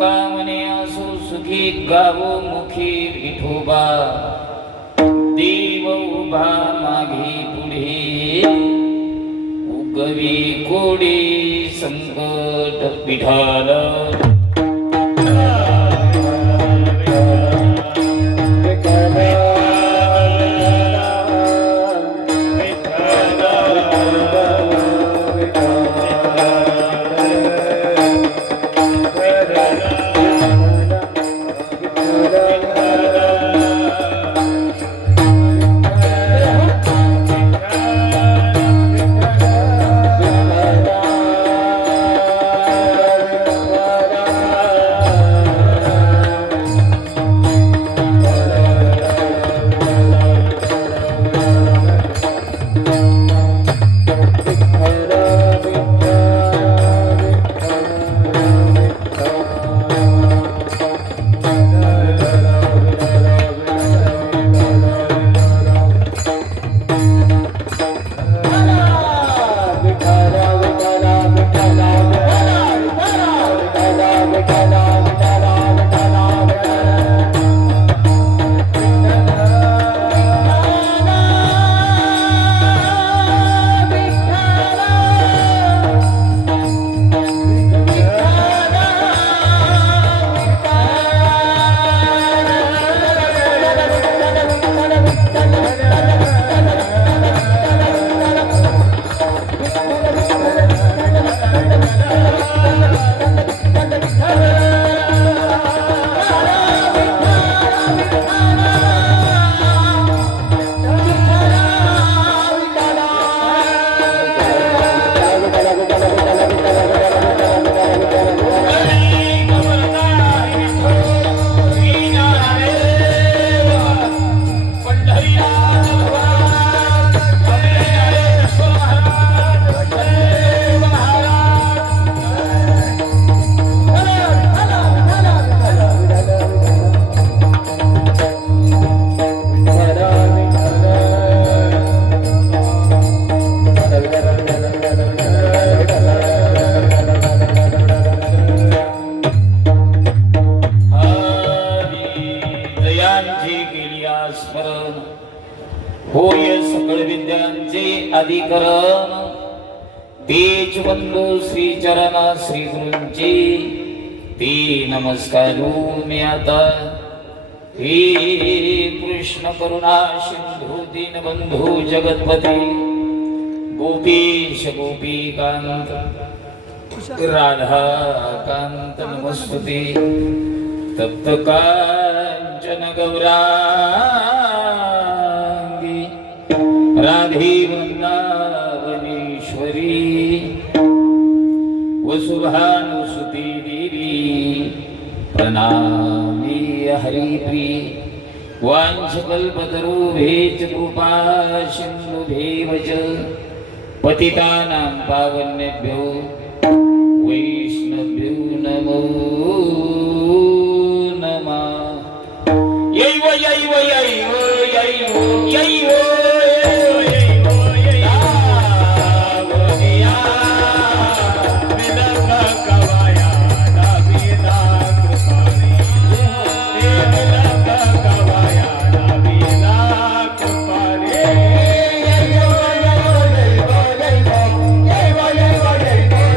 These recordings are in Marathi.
तुका म्हणे असो सुखी गावो मुखी विठोबा देव उभा मागे पुढे उगवी कोडी संकट विठाल होय सकळ विद्यांचे अधिकरण तेज बंधू श्री चरण श्री गुरूंचे ते नमस्कारू मी आता हे कृष्ण करुणा सिंधू दीनबंधू जगतपती गोपीश गोपीकांत राधा कांत नमस्तुते तप्त कांचन गौरांगी राधे वृंदावनेश्वरी वसुभानुसुते देवी प्रणामी हरिप्रिये वाञ्छकल्पतरुभ्यश्च कृपा सिन्धुभ्येव च पतितानां पावनेभ्यो वैष्णवेभ्यो नमो नमः। यैव यैव यैव यैव यैव Hey,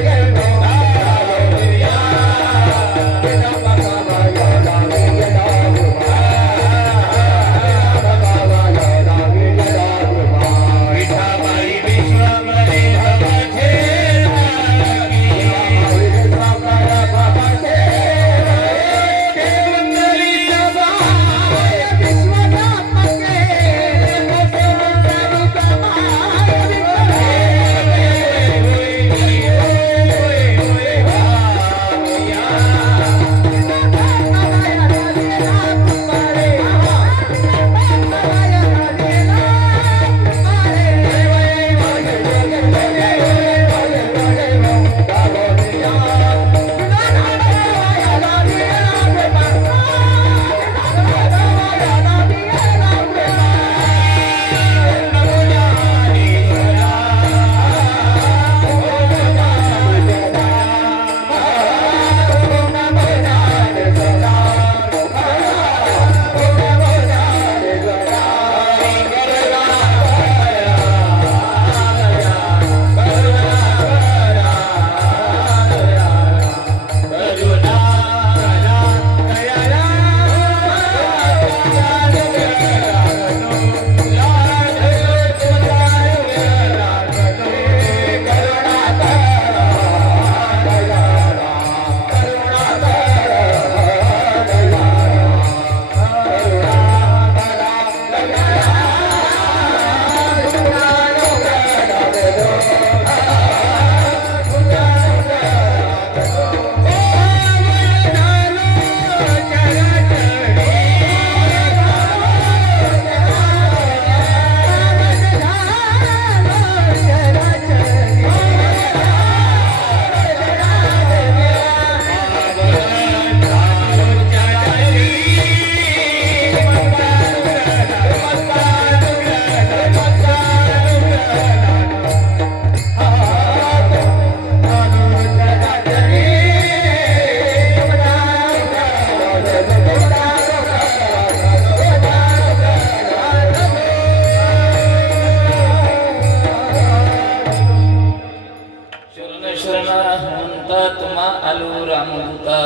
तो रामदूता,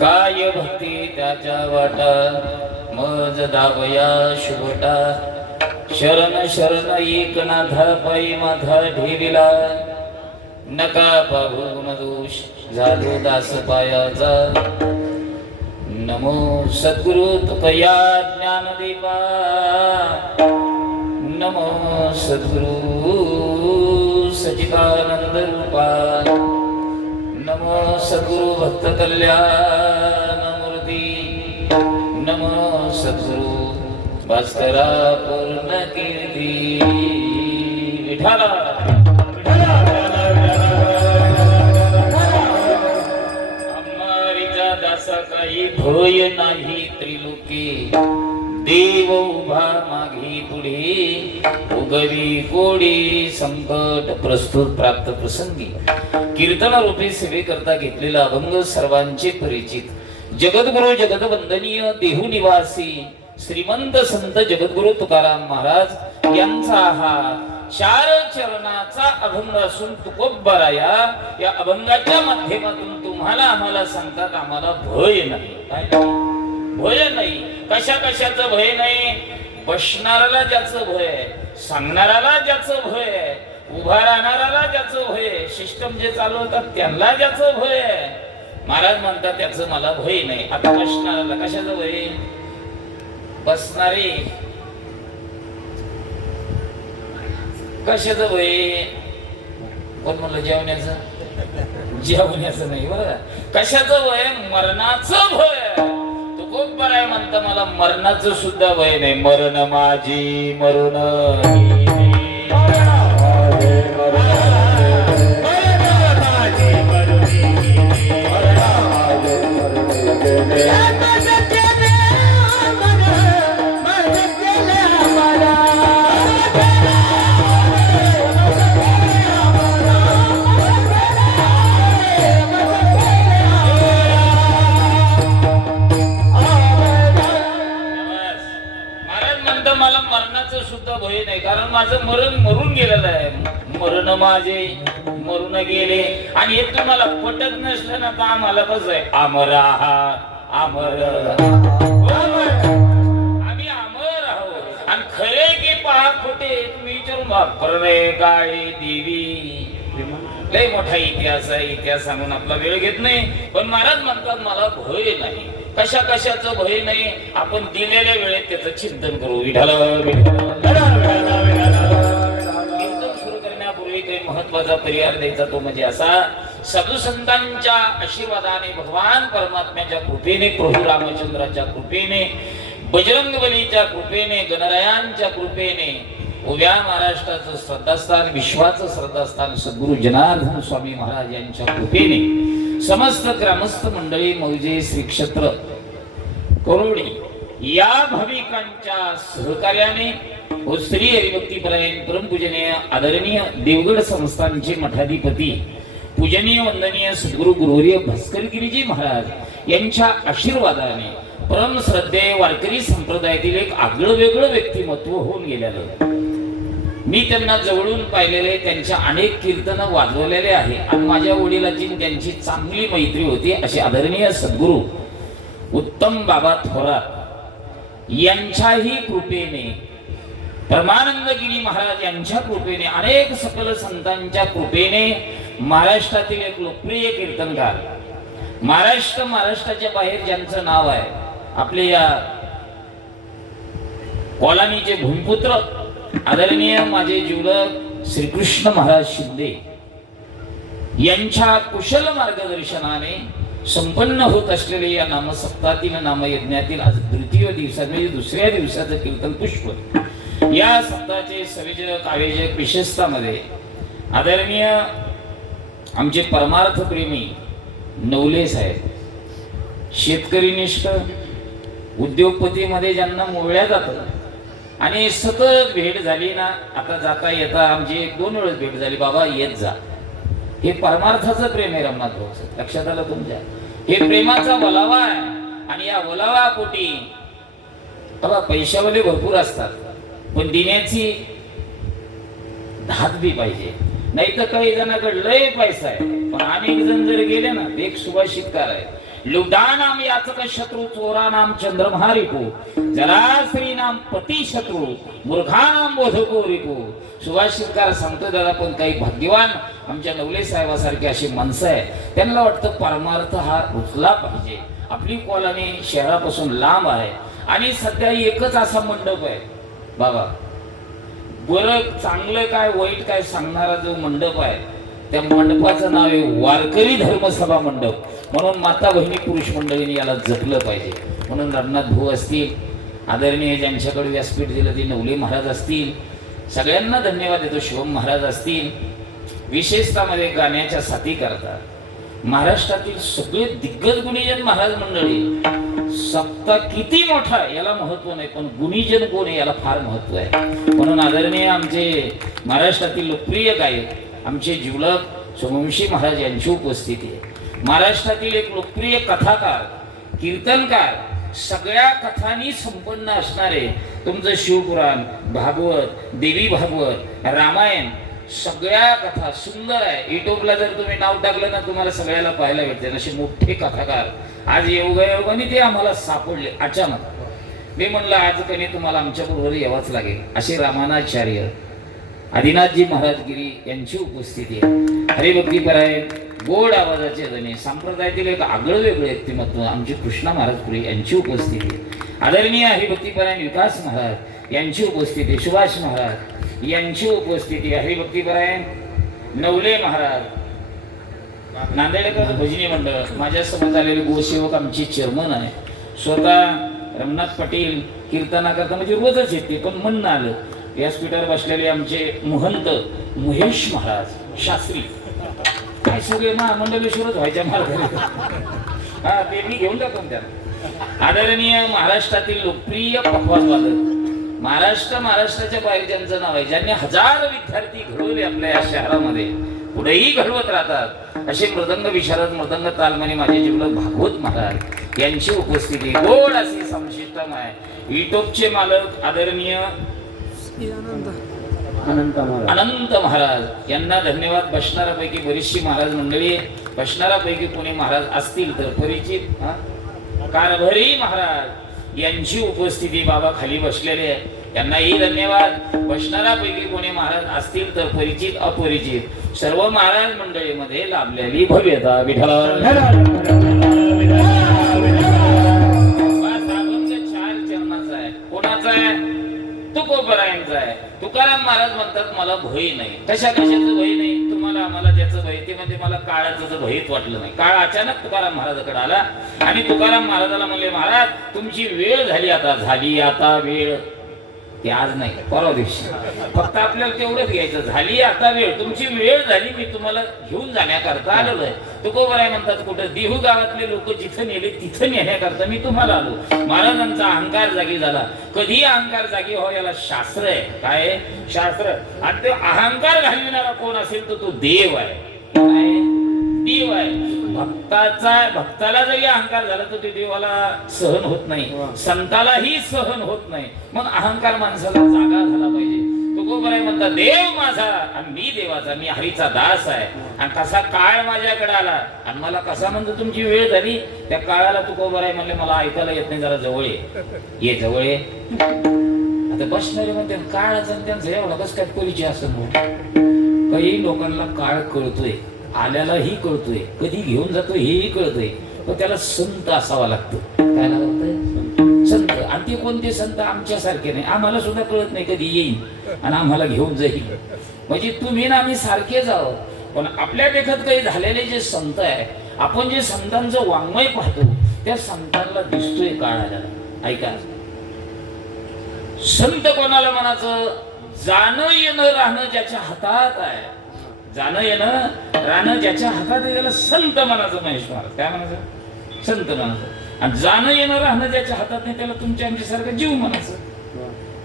काय भक्ती त्याच्या वाटा, मज दावया शुभटा, शरण शरण एकनाथा पायी माझा ठेविला, नका पाहू मदोष झालो दास पायाचा, नमो सद्गुरु तुकया ज्ञानदीपा, नमो सद्गुरु सच्चिदानंद रूपा, नमो सद्गुरु भक्त कल्याण मूर्ती, नमो सद्गुरु भास्करा पूर्ण कीर्ती. विठाला अम्मारीचा दासा काही भय नाही त्रिलोकी, देव उभा मागे पुढे, उगवी कोडी संकट प्रस्तुत प्राप्त प्रसंगी. कीर्तन रूपी सेवे करता घेतलेला अभंग सर्वांचे परिचित, जगद्गुरु जगदवंदनीय देहू निवासी श्रीमंत संत जगद्गुरु तुकाराम महाराज यांचा हा चार चरणाचा अभंग असून तुकोबराया या अभंगाच्या माध्यमातून तुम्हाला आम्हाला सांगतात आम्हाला भय नाही. काय भय नाही, कशा कशाचं भय नाही. बसणाऱ्याला ज्याचं भय, सांगणाऱ्याला ज्याचं भय, उभा राहणाऱ्याला ज्याचं भय, सिस्टम जे चालवतात त्यांना ज्याचं भय. महाराज म्हणतात त्याचं मला भय नाही. आता बसणाऱ्याला कशाचं भय, बसणारे कशाचं भय, कोण म्हणलं जेवण्याचं, जेवण्याचं नाही बरं, कशाचं भय, मरणाचं भय. तू खूप बरं आहे म्हणता मला मरणाचं सुद्धा भय नाही. मरण माझी मरून कारण माझं मरण मरून गेलेलं आहे. मरण माझे मरून गेले आणि हे तुम्हाला पटत नसलं ना तर आम्हाला कसं आहे, अमर अमर आम्ही अमर आहोत. आणि खरे की पहा खोटे तुम्ही विचारून बापरे काळे देवी, लय मोठा इतिहास आहे. इतिहास सांगून आपला वेळ घेत नाही. पण महाराज म्हणतात मला भय नाही. कशा कशाचं भय नाही. आपण दिलेल्या वेळेत त्याचं चिंतन करू. विठाला सुरू करण्यापूर्वी काही महत्वाचा पर्याय द्यायचा तो म्हणजे असा, साधू संतांच्या आशीर्वादाने, भगवान परमात्म्याच्या कृपेने, प्रभू रामचंद्राच्या कृपेने, बजरंग बलीच्या कृपेने, गणरायांच्या कृपेने, उभ्या महाराष्ट्राचं श्रद्धास्थान, विश्वाचं श्रद्धास्थान सद्गुरु जनार्दन स्वामी महाराज यांच्या कृपेने, समस्त ग्रामस्थ मंडळी मौजे श्री क्षेत्र करोडी या भाविकांच्या सहकार्याने व श्री हरिभक्तीपरायण परमपूजनीय आदरणीय देवगड संस्थानचे मठाधिपती पूजनीय वंदनीय सद्गुरु गुरुवर्य भास्करगिरीजी महाराज यांच्या आशीर्वादाने परम श्रद्धेय वारकरी संप्रदायातील एक आगळं वेगळं व्यक्तिमत्व होऊन गेलेलं. मी त्यांना जवळून पाहिलेले, त्यांच्या अनेक कीर्तन वाजवलेले आहे आणि माझ्या वडिलांची त्यांची चांगली मैत्री होती. असे आदरणीय सद्गुरु उत्तम बाबा थोरात यांच्याही कृपेने, परमानंदगिरी महाराज यांच्या कृपेने, अनेक सकल संतांच्या कृपेने महाराष्ट्रातील एक लोकप्रिय कीर्तनकार, महाराष्ट्राच्या बाहेर ज्यांचं नाव आहे, आपले या कॉलनीचे भूमिपुत्र आदरणीय माझे जीवलग श्रीकृष्ण महाराज शिंदे यांच्या कुशल मार्गदर्शनाने संपन्न होत असलेले या नामसप्तातील नामयज्ञातील आज तृतीय दिवसात म्हणजे दुसऱ्या दिवसाचं कीर्तन पुष्प या सप्ताहाचे संयोजक आयोजक विशेषतामध्ये आदरणीय आमचे परमार्थ प्रेमी नवले साहेब, शेतकरी निष्ठ, उद्योगपतीमध्ये ज्यांना मोवळ्या जातं आणि सतत भेट झाली ना, आता जाता येता आमची एक दोन वेळेस भेट झाली, बाबा येत जा. हे परमार्थाचं प्रेम आहे रमनाथ भाऊचं, लक्षात आलं तुमच्या. हे प्रेमाचा ओलावा आहे आणि या ओलावा पोटी बघा पैशावाले भरपूर असतात पण देण्याची धात बी पाहिजे. नाही तर काही जणांकडे लय पैसा आहे, पण अनेक जण जर गेले ना, एक सुभाषितकार आहे, लुडा नाम याचक शत्रू, चोरा नाम चंद्रमहा रिपू, जरा स्त्री नाम पती शत्रू, मूर्खा नाम बोधको रिपू. सुभाषितकार सांगतो दादा, पण काही भाग्यवान आमच्या नवले साहेबासारखे अशी माणसं आहे, त्यांना वाटतं परमार्थ हा रुचला पाहिजे. आपली कॉलनी शहरापासून लांब आहे आणि सध्या एकच असा मंडप आहे बाबा, बरं चांगलं काय वाईट काय सांगणारा जो मंडप आहे, त्या मंडपाचं नाव आहे वारकरी धर्मसभा मंडप. म्हणून माता बहिणी पुरुष मंडळींनी याला जपलं पाहिजे. म्हणून रघुनाथ भाऊ असतील, आदरणीय ज्यांच्याकडे व्यासपीठ दिलं ते नवले महाराज असतील, सगळ्यांना धन्यवाद देतो. शिवम महाराज असतील, विशेषतः मध्ये गाण्याच्या साथी करतात. महाराष्ट्रातील सगळे दिग्गज गुणीजन महाराज मंडळी, सप्ताह किती मोठा याला महत्व नाही, पण गुणीजन कोण आहे याला फार महत्व आहे. म्हणून आदरणीय आमचे महाराष्ट्रातील लोकप्रिय गायक आमचे जिवलग सोमवंशी महाराज यांची उपस्थिती आहे. महाराष्ट्रातील एक लोकप्रिय कथाकार, कीर्तनकार, सगळ्या कथांनी संपन्न असणारे तुमचं शिवपुराण, भागवत, देवी भागवत, रामायण, सगळ्या कथा सुंदर आहे. युट्यूबला जर तुम्ही नाव टाकलं ना, तुम्हाला सगळ्याला पाहायला भेटते. असे मोठे कथाकार आज योगायोगाने ते आम्हाला सापडले अचानक. मी म्हणलं आज कधी तुम्हाला आमच्या बरोबर यावंच लागेल. असे रामानाचार्य आदिनाथजी महाराजगिरी यांची उपस्थिती आहे. हरिभक्तीपरायण, गोड आवाजाचे जणे, संप्रदायातील एक आगळं वेगळं व्यक्तिमत्व आमचे कृष्णा महाराजपुरी यांची उपस्थिती. आदरणीय हरिभक्तीपरायण विकास महाराज यांची उपस्थिती, सुभाष महाराज यांची उपस्थिती, हरिभक्तीपरायण नवले महाराज, नांदेडकर भजनी मंडळ, माझ्यासोबत आलेले गोसेवक आमचे चेअरमन आहे, स्वतः रमनाथ पाटील कीर्तनाकरता म्हणजे रोजच येते, पण म्हणणं आलं व्यासपीठावर बसलेले आमचे महंत महेश महाराज शास्त्री, काय सगळे महामंडलेश्वरच व्हायच्या मार्गाने, हा ते मी घेऊन जातो त्यांना. आदरणीय महाराष्ट्रातील लोकप्रिय पखवाजवादक, महाराष्ट्राच्या बाहेर ज्यांचं नाव आहे, ज्यांनी हजारो विद्यार्थी घडवले आपल्या या शहरामध्ये, पुढेही घडवत राहतात, असे मृदंग विशारद, मृदंग तालमनी माझे जिवलग भागवत महाराज यांची उपस्थिती. गोड अशी संशिष्टम आहे. युट्यूबचे मालक आदरणीय अनंत महाराज यांना धन्यवाद. बसणाऱ्यापैकी बरीचशी महाराज मंडळी, बसणाऱ्यापैकी कोणी महाराज असतील तर परिचित, कारभारी महाराज यांची उपस्थिती. बाबा खाली बसलेले आहे, यांनाही धन्यवाद. बसणाऱ्यापैकी कोणी महाराज असतील तर परिचित अपरिचित सर्व महाराज मंडळीमध्ये लाभलेली भव्यता. विठ्ठल चार चरणाचा आहे. कोणाचा आहे? तुकोबरायांचा आहे. तुकाराम महाराज म्हणतात मला भय नाही. कशाचं भय नाही? तुम्हाला आम्हाला ज्याचं भय ते म्हणजे मला काळाचं भयच वाटलं नाही. काळ अचानक तुकाराम महाराजाकडे आला आणि तुकाराम महाराजाला म्हणले, महाराज तुमची वेळ झाली, आता वेळ. ते आज नाही, परवा दिवशी. फक्त आपल्याला तेवढंच घ्यायचं, झाली आता वेळ, तुमची वेळ झाली, मी तुम्हाला घेऊन जाण्याकरता आलेलो आहे. तुकोबराय म्हणतात कुठं? देहू गावातले लोक जिथं नेले तिथं नेण्याकरता मी तुम्हाला आलो. महाराजांचा अहंकार जागी झाला. कधी अहंकार जागी हो याला शास्त्र आहे. काय शास्त्र? आणि ते अहंकार घालविणारा कोण असेल तर तो देव आहे. काय? देव आहे. भक्ताला जरी अहंकार झाला तर ते देवाला सहन होत नाही, संतालाही सहन होत नाही. मग अहंकार माणसाला जागा झाला पाहिजे. तुकोबराय म्हणतात देव माझा आणि मी देवाचा, मी हरीचा दास आहे. आणि कसा काळ माझ्याकडे आला आणि मला कसा म्हणतो तुमची वेळ झाली, त्या काळाला तुकोबराय म्हणले मला ऐकायला येत नाही, जरा जवळ ये जवळ ये. आता बसणारे म्हणते काळाचा त्यांचं एवढा कस काय परिचय असं. काही लोकांना काळ कळतोय, आल्यालाही कळतोय, कधी घेऊन जातो हेही कळतोय, पण त्याला संत असावा लागतो. काय लागतंय? संत. आणि ते कोणते संत? आमच्यासारखे नाही. आम्हाला सुद्धा कळत नाही कधी येईल आणि आम्हाला घेऊन जाईल. म्हणजे तुम्ही ना आम्ही सारखे जावं. पण आपल्या देखत काही झालेले जे संत आहे, आपण जे संतांचं वाङ्मय पाहतो त्या संतांना दिसतोय काळ आल्याला. ऐका, संत कोणाला म्हणायचं? जाणं येणं राहणं ज्याच्या हातात आहे, जाणं येणं राहणं ज्याच्या हातात आहे त्याला संत म्हणायचं. महेश महाराज काय म्हणायचं? संत म्हणायचं. आणि जाणं येणं राहणं ज्याच्या हातात नाही त्याला तुमच्या आमच्यासारखं जीव म्हणायचं.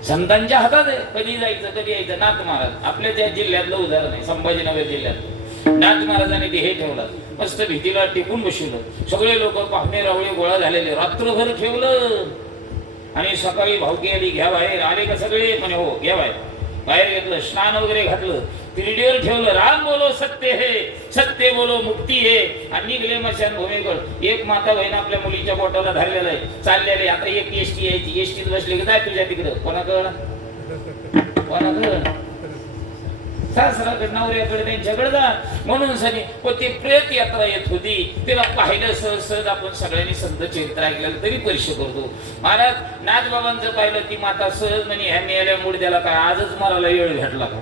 संतांच्या हातात आहे, कधी जायचं कधी यायचं. नाथ महाराज आपल्या त्या जिल्ह्यातलं उदाहरण आहे, संभाजीनगर जिल्ह्यात. नाथ महाराजांनी ते हे ठेवलं, मस्त भीतीला टिकून बसवलं. सगळे लोक पाहुणे रावळे गोळा झालेले, रात्रभर ठेवलं. आणि सकाळी भावकी आली, घ्या बाहेर. आले का सगळे? म्हणे हो घ्या बाहेर. बाहेर घेतलं, स्नान वगैरे घातलं. तिरडीवर ठेवलं, राम बोलो सत्य हे, सत्य बोलो मुक्ती हे, आणि निघले मशान भूमीकडे. एक माता बहीण आपल्या मुलीच्या बोटाला धरलेलं आहे, चाललेले. आता एक एसटी यायची, एसटीत बसले की जाय तुझ्या तिकडं. कोणाकडं सासराकडे नवऱ्याकडे त्यांच्याकडे जा म्हणून सनी. पण ती प्रेत यात्रा येत होती, तिला पाहिलं सहज आपण सगळ्यांनी संत चरित्र ऐकलेलं तरी परिचय करतो. महाराज नाथबाबांचं पाहिलं, ती माता सहज म्हणे ह्या मेल्या मुडद्याला काय आजच मराला वेळ भेटला का?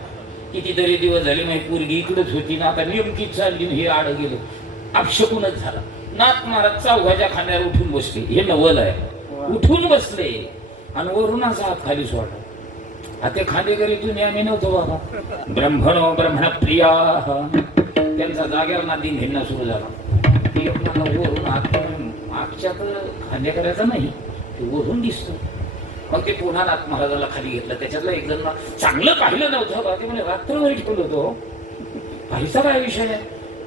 कितीतरी दिवस झाले माझी पोरगी इकडेच होती ना, आता नेमकीच चालली, हे आड गेलं, अपशकुनच झाला. नाथ महाराज चौघाच्या खांद्यावर उठून बसले. हे नवल आहे, उठून बसले आणि वरून असा हात खाली सोडला. आता खांदेकरीतून आम्ही नव्हतो बाबा. ब्रह्मणो ब्रह्मण प्रिया, त्यांचा जाग्यावर नादी घेणं सुरू झाला. वरून आगच्या तर खांदेकराचा नाही, वरून दिसतो. मग ते पुन्हा नाथ महाराजाला खाली घेतलं. त्याच्यातला एक जण चांगलं पाहिलं नव्हतं बा, ते म्हणजे रात्रभर ठेवलं होतो. पाहिसा काय विषय आहे?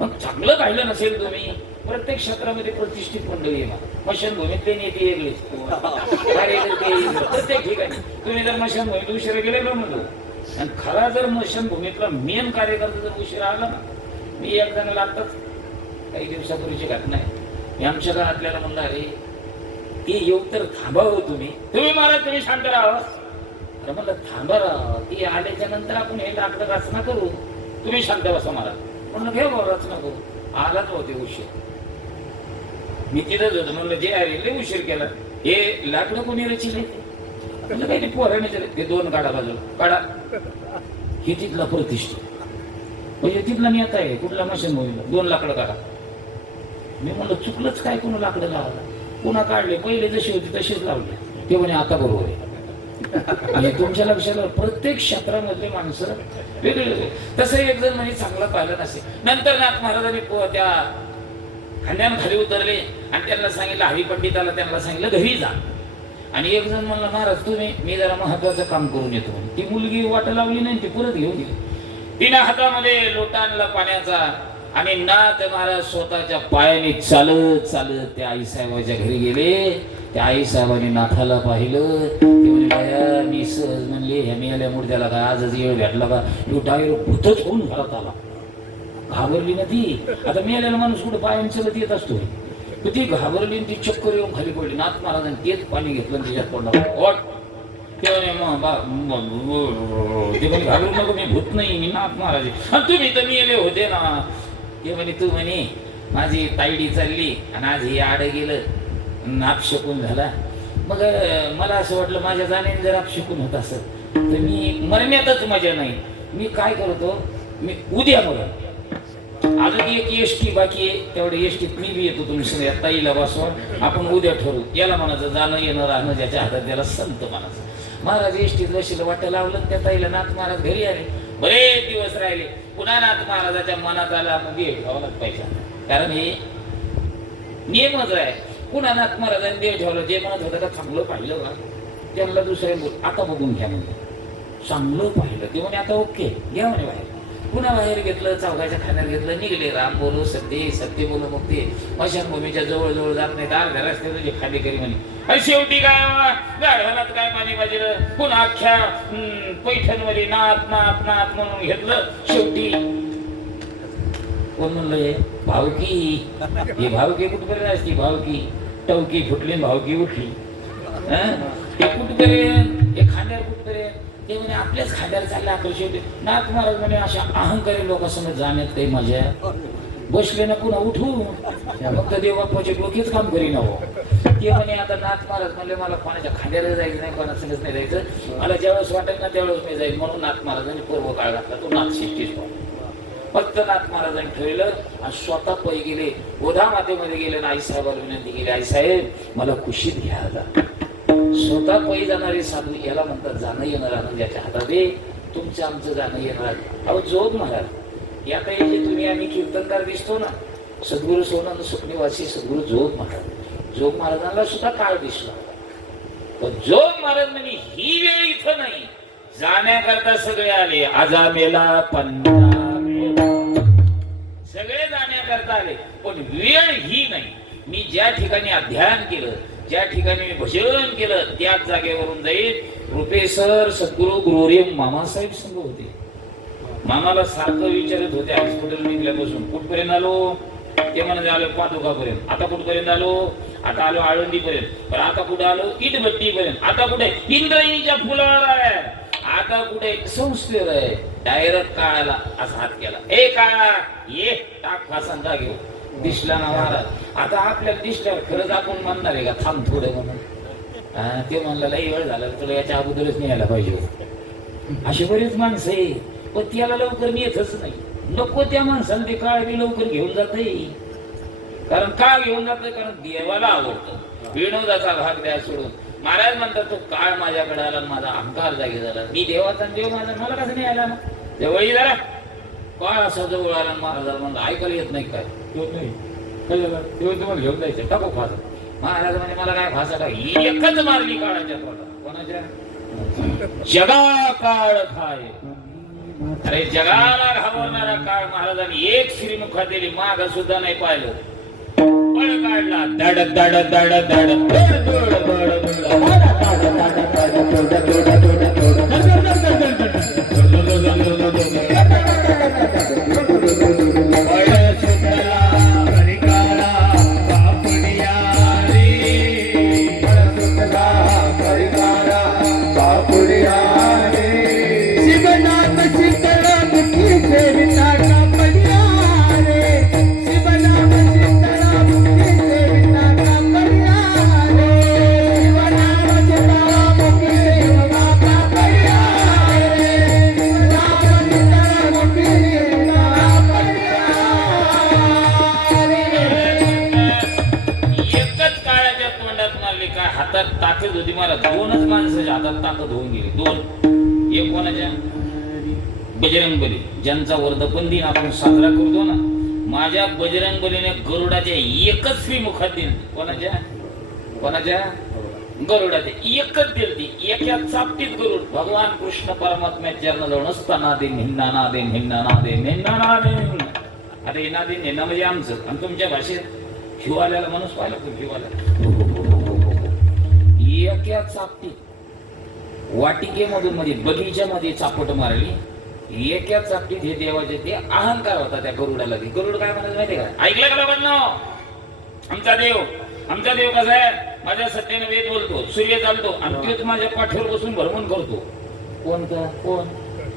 मग चांगलं पाहिलं नसेल तुम्ही, प्रत्येक क्षेत्रामध्ये प्रतिष्ठित मंडळी आहे. मशानभूमीतले नेते वेगळेच, प्रत्येक ठिकाणी. तुम्ही जर मशानभूमीत उशिरा गेले ना म्हणलो, आणि खरा जर मशानभूमीतला मेन कार्यकर्ता जर उशिरा आला ना, मी एक जणाला आताच काही दिवसापूर्वीची घटना आहे. मी आमच्या घरातल्याला म्हणलं, अरे ते येऊ तर थांबावं तुम्ही. तुम्ही महाराज तुम्ही शांत राहा. अरे म्हणलं थांबा राहा, ती आल्याच्या नंतर आपण हे लाकडं रचना करू, तुम्ही शांत बसा महाराज. म्हणलं घे भाऊ रचना करू. आलाच होते उशीर, मी तिथंच होतो. म्हणलं जे अरे उशीर केला, हे लाकडं कोणी रचिले? म्हणलं काही पोराने ते 2 काढा बाजूला काढा. हे तिथला प्रतिष्ठित म्हणजे तिथला नेता आहे कुठला मशानभूमीला. 2 लाकडं काढा. मी म्हणलं चुकलंच काय, कोण लाकडं लावला? पुन्हा काढले, पहिले जसे होते तसेच लावले. ते म्हणे आता बरोबर आहे. म्हणजे तुमच्या लक्षात प्रत्येक क्षेत्रामधले माणसं वेगवेगळे. तसं एक जण म्हणजे चांगला पाहिलं नसेल. नंतर नाथ महाराजांनी त्या खांद्यानं खाली उतरले आणि त्यांना सांगितलं, हरिपंडिताला त्यांना सांगितलं घरी जा. आणि एक जण म्हणला, महाराज तुम्ही, मी जरा महत्वाचं काम करून येतो. ती मुलगी वाट लावली नाही, ती परत घेऊन गेली. तिने हातामध्ये लोटा आणला पाण्याचा आणि नाथ महाराज स्वतःच्या पायाने चालत चालत त्या आईसाहेबाच्या घरी गेले. त्या आईसाहेबांनी नाथाला पाहिलं. ते म्हणे, बाया मी सहज म्हणले ह्या मेल्या मुर्द्याला का आजच येळ भेटला का? डायरेक्ट भूतच होऊन घरात आला. घाबरली ना ती. आता मेल्याला माणूस कुठं पायाने चलत येत असतो, ती घाबरली, ती चक्कर येऊन खाली पडली. नाथ महाराजांनी तेच पाणी घेतलं तिच्यात पडला. ते म्हणे घाबरू नको, मी भूत नाही, मी नाथ महाराज. आणि तुम्ही तर मेले होते ना. ते म्हणे तू म्हणे माझी तायडी चालली आणि आज हे आड गेलं, अपशकून झाला. मग मला असं वाटलं माझ्या जाण्याने जर अपशकून होत असत तर मी मरण्यातच मजा नाही. मी काय करतो, मी उद्या मरण. अजून एक एसटी बाकी आहे, तेवढ्या एसटीत मी बी येतो. तुम्ही सगळ्या ताईला बसवा, आपण उद्या ठरवू. याला म्हणायचं जाणं येणं राहणं ज्याच्या हातात त्याला संत म्हणायचं. महाराज एसटीत बशीला वाटं लावलं, त्या ताईला नाथ महाराज घरी आले. बरेच दिवस राहिले. पुन्हा नाथ महाराजाच्या मनात आला मग ठेवलाच पाहिजे, कारण हे नियमच आहे. पुन्हा नाथ महाराजांनी देव ठेवलं. जे म्हणत होतं का चांगलं पाहिलं का, त्यांना दुसऱ्या आता बघून घ्या म्हणजे. चांगलं पाहिलं ते म्हणे आता ओके घ्या म्हणे बाहेर. पुन्हा बाहेर घेतलं, चौघाच्या खाण्यात घेतलं, निघले. राम बोलो सत्य, सत्य बोलो मग ते मशानभूमीच्या जवळ जवळ जात नाही. अर्ध्या रस्त्याचं जे खाली करी म्हणे. अरे शेवटी काय गाढवानात काय पाणी पाहिजे. पुन्हा अख्ख्या पैठणमध्ये नाथ नाथ नाथ म्हणून घेतलं. शेवटी कोण म्हणलं भावकी, हे भावकी कुठपर्यंत असती? भावकी टवकी फुटली, भावकी उठली. हे कुठपर्यंत, हे खांद्यावर कुठपर्यंत? ते म्हणे आपल्याच खांद्यावर चाललं आपलं. शेवटी नाथ महाराज म्हणे अशा अहंकारी लोकांसमोर जाण्यात काही मजा बसले ना पुन्हा उठून फक्त देवबाप्पाचे डोकेच काम करी ना. ते म्हणे आता नाथ महाराज म्हणले मला कोणाच्या खांद्याला जायचं नाही, कोणासंगच नाही जायचं. मला ज्यावेळेस वाटेल ना त्यावेळेस मी जाईल. म्हणून नाथ महाराजांनी पूर्व काळ घातला, तो नाथ शिष्टीच. फक्त नाथ महाराजांनी ठेवलं आणि स्वतः पै गेले. ओढा मातेमध्ये गेले ना आईसाहेबाला विनंती केली, आईसाहेब मला कुशीत घ्या. स्वतः पै जाणारे साधू याला म्हणतात जाणं येणं राहणं ज्याच्या हातात आहे. तुमचं आमचं जाणं येणं राहणं. अहो जोग महाराज या काही जे तुम्ही आम्ही कीर्तनकार दिसतो ना, सद्गुरू सोनंद सुखनिवासी सद्गुरू जोग महाराज. जोग महाराजांना सुद्धा काळ दिसला. पण जोग महाराज म्हणजे ही वेळ इथं नाही, जाण्याकरता सगळे आले. आजा मेला सगळे जाण्याकरता आले, पण वेळ ही नाही. मी ज्या ठिकाणी अध्ययन केलं, ज्या ठिकाणी मी भजन केलं, त्याच जागेवरून जाईल. रुपेसर सद्गुरू गुरुदेव मामासाहेब संघ होते. मामाला सारखं विचारत होते हॉस्पिटल निघल्यापासून कुठपर्यंत आलो, ते म्हणत आलो पादुकापर्यंत, आता कुठपर्यंत आलो, आता आलो आळंदी पर्यंत, पण आता कुठे आलो इटभट्टी पर्यंत, आता कुठे इंद्रायणीच्या फुलावर आहे, आता कुठे संस्थेवर आहे. डायरेक्ट काळाला असा हात केला, ए काळा ये टाक फासांचा घेऊ. दिसला ना महाराज. आता आपल्याला दिसल्यावर खरंच आपण म्हणणार आहे का थांब थोडं म्हणून. ते म्हणला लई वेळ झाला, तुला याच्या अगोदरच नाही यायला पाहिजे. अशी बरीच माणसं आहे, पण त्याला लवकर येतच नाही. नको त्या माणसाला ते काळ बी लवकर घेऊन जाते. कारण का घेऊन जाते, कारण देवाला आवडतं. विनोदाचा भाग द्या सोडून. महाराज म्हणतात तो काळ माझ्याकडे आला, माझा अहंकार जागी झाला, मी देवाचा देव माझा, मला कसं नाही आला ना. जवळी जरा काळ असा जवळ आला, महाराजाला म्हणलं ऐकायला येत नाही काय, नाही काय झालं, तेव्हा तुम्हाला घेऊन जायचं, टाको फासा. महाराज म्हणजे मला काय फासा काय, एकच मारली काळाच्या तोंडात. कोणाच्या? जगा काळ खाय. अरे जगाला घाबरणारा काळ महाराजांनी एक श्रीमुखा दिली, माग सुद्धा नाही पाहिलं. पळ काढला, दड दड दड दड ताकद होती मला. दोनच माणसाच्या हातात ताकद होऊन गेली, दोन. एक कोणाच्या? बजरंगबली, ज्यांचा वर्धपन दिन आपण साजरा करतो ना. माझ्या बजरंगबलीने गरुडाच्या एकच श्रीमुखात दिली. कोणाच्या? कोणाच्या? गरुडाच्या एकच दिली. एका चापटीत गरुड भगवान कृष्ण परमात्म्या चरणाजवळ असताना दे हिंना ना दे हिंना ना दे हिंना ना दे. आता हिंना दे हिंना म्हणजे आमचं, आणि तुमच्या भाषेत शिवाल्याला माणूस पाहिला तो शिवाल्या एका चापटीत वाटिकेमधून म्हणजे बगीच्यामध्ये चापट मारली. एका चापटीत हे देवाचे ते अहंकार होता त्या गरुडाला. गरुड काय म्हणायचं माहिती का? ऐकलं का बाबांनो? आमचा देव कसा आहे? माझ्या सत्तेने वेद बोलतो, सूर्य चालतो, आणि तोच माझ्या पाठीवर बसून भ्रमण करतो. कोण का? कोण?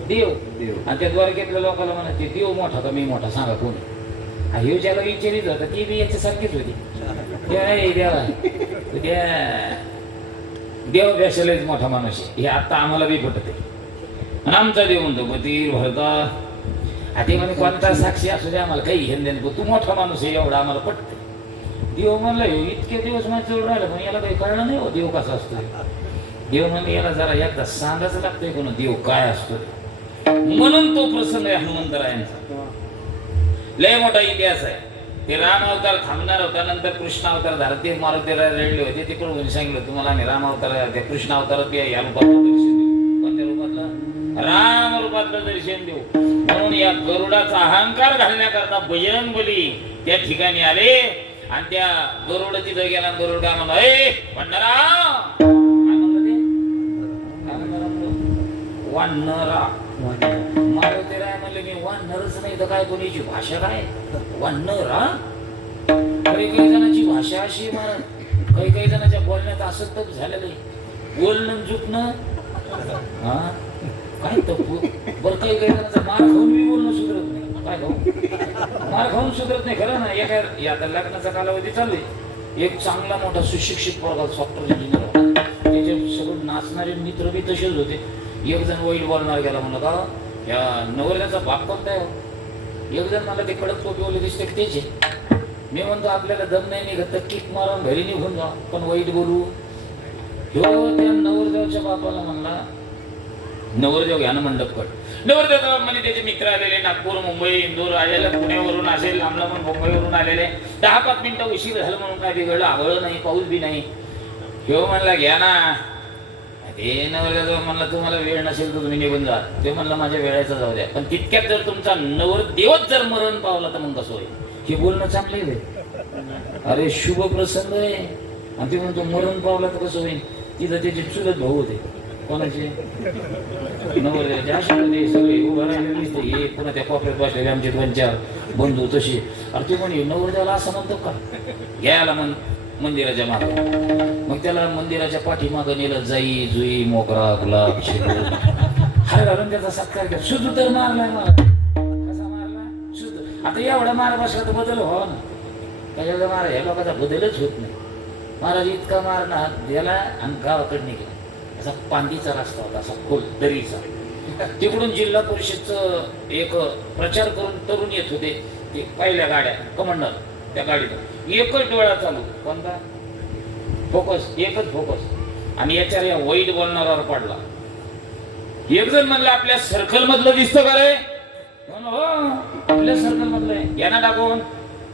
देव. आणि त्या द्वारकेतल्या लोकांना म्हणायचे देव मोठा का मी मोठा, सांगा कोण? हे ज्याला विचारित होता ती बी याच्यासारखीच होती. देव पेक्षाच मोठा माणूस आहे हे आता आम्हाला बी पटत आहे. आणि आमचा देव म्हणतो पती भरता आधी म्हणे कोणता साक्षी असू दे आम्हाला काही घेऊन देणं, तू मोठा माणूस आहे एवढा आम्हाला पटत. देव म्हणलं इतके दिवस माझं जवळ राहिलं पण याला काही कळलं नाही हो देव कसा असतो. देव म्हणजे याला जरा एकदा सांगायचं लागतंय कोण देव काय असतो. म्हणून तो प्रसंग आहे हनुमंतरायांचा. लय मोठा इतिहास आहे. ते राम अवतार थांबणार होता, नंतर कृष्ण अवतार झाला. ते मारुतीला रडले होते, ते पण सांगितलं तुम्हाला आणि राम अवतार त्या कृष्ण अवतारात या रूपातलं दर्शन देऊ. कोणत्या रूपातलं? राम रूपातलं दर्शन देऊ. म्हणून या गरुडाचा अहंकार घालण्याकरता बजरंगबली त्या ठिकाणी आले. आणि त्या गरुड तिथं गेला. गरुड काय म्हणला? ए वानरा, काय म्हणलं ते? काय म्हणलं? वानरा. मारुती राय म्हणले मी वानरच नाही तर काय, कोणीची भाषा काय वानरा? काही काही जणांची भाषा अशी महाराज, काही काही जणांच्या बोलण्यात असं तप झालेलं आहे. बोलणं चुकणं हा काय तप. बरं काही काही जणांचा मार खाऊन मी बोलणं सुधरत नाही. काय खाऊ? मार खाऊन सुधरत नाही खरं ना. एका आता लग्नाचा कालावधी चालू आहे. एक चांगला मोठा सुशिक्षित पोरगा सॉफ्टवेअर इंजिनियर होता. त्याचे सगळं नाचणारे मित्र बी तसेच होते. एक जण वाईट बोलणार गेला, म्हणलं का या नवऱ्याचा बाप कोणता आहे? एक जण मला ते कडक टोपीवाले दिसते त्याचे. मी म्हणतो आपल्याला दम नाही निघत तर किक मारून घरी निघून जा, पण वाईट बोलू. ह्यो त्या नवरदेवच्या बापाला म्हणला नवरदेव घ्या ना मंडप कट. नवरदेव म्हणजे त्याचे मित्र आलेले नागपूर, मुंबई, इंदोर आलेले, पुण्यावरून असेल लांबला पण मुंबईवरून आलेले. 10-5 मिनिटं उशीर झालं म्हणून काय बिघडलं, आगळ नाही, पाऊस बी नाही. ह्यो म्हणला घ्या ना. ते नवरदेव म्हणला तुम्हाला वेळ नसेल तर तुम्ही निघून जा. ते म्हणलं माझ्या वेळेचा जाऊ द्या, पण तितक्यात जर तुमचा नवरदेवच जर मरण पावला तर मग कसं होईल? हे बोलणं चांगलं आहे. अरे शुभ प्रसंग आहे. आणि ते म्हणतो मरण पावला तर कसं होईल? तिथं त्याचे चुलत भाऊ होते. कोणाचे नवऱ्याचे असे ते सगळे उभं राहिलेले दिसते. हे पुन्हा त्या कोपऱ्यात बसलेले आमचे 2-4 बंधू तसे. अरे ते म्हणे नवऱ्याला असं म्हणतो का घ्यायला मंदिराच्या मागं. मग त्याला मंदिराच्या पाठीमागं नेलं जाई जुई मोगरा गुलाब शेपूर हार घालून त्याचा सत्कार केला. शुद्ध तर मारलाय मला. कसा मारला? शुद्ध. आता एवढा मार बसला तर बदल व्हावा ना. त्याच्याकडे मार ह्या लोकांचा बदलच होत नाही. महाराज इतका मारणार त्याला आणि गावाकडे निघला. असा पांदीचा रस्ता होता, असा खोल दरीचा. तिकडून जिल्हा परिषदचं एक प्रचार करून तरुण येत होते. ते पहिल्या गाड्या कमांडर त्या गाडीत एकच डोळा चालू. कोणता? फोकस. एकच फोकस. आणि याच्यावर या वाईट बोलणारावर पडला. एक जण म्हणलं आपल्या सर्कल मधलं दिसतं का रे? हो आपल्या सर्कल मधलं यांना दाखवून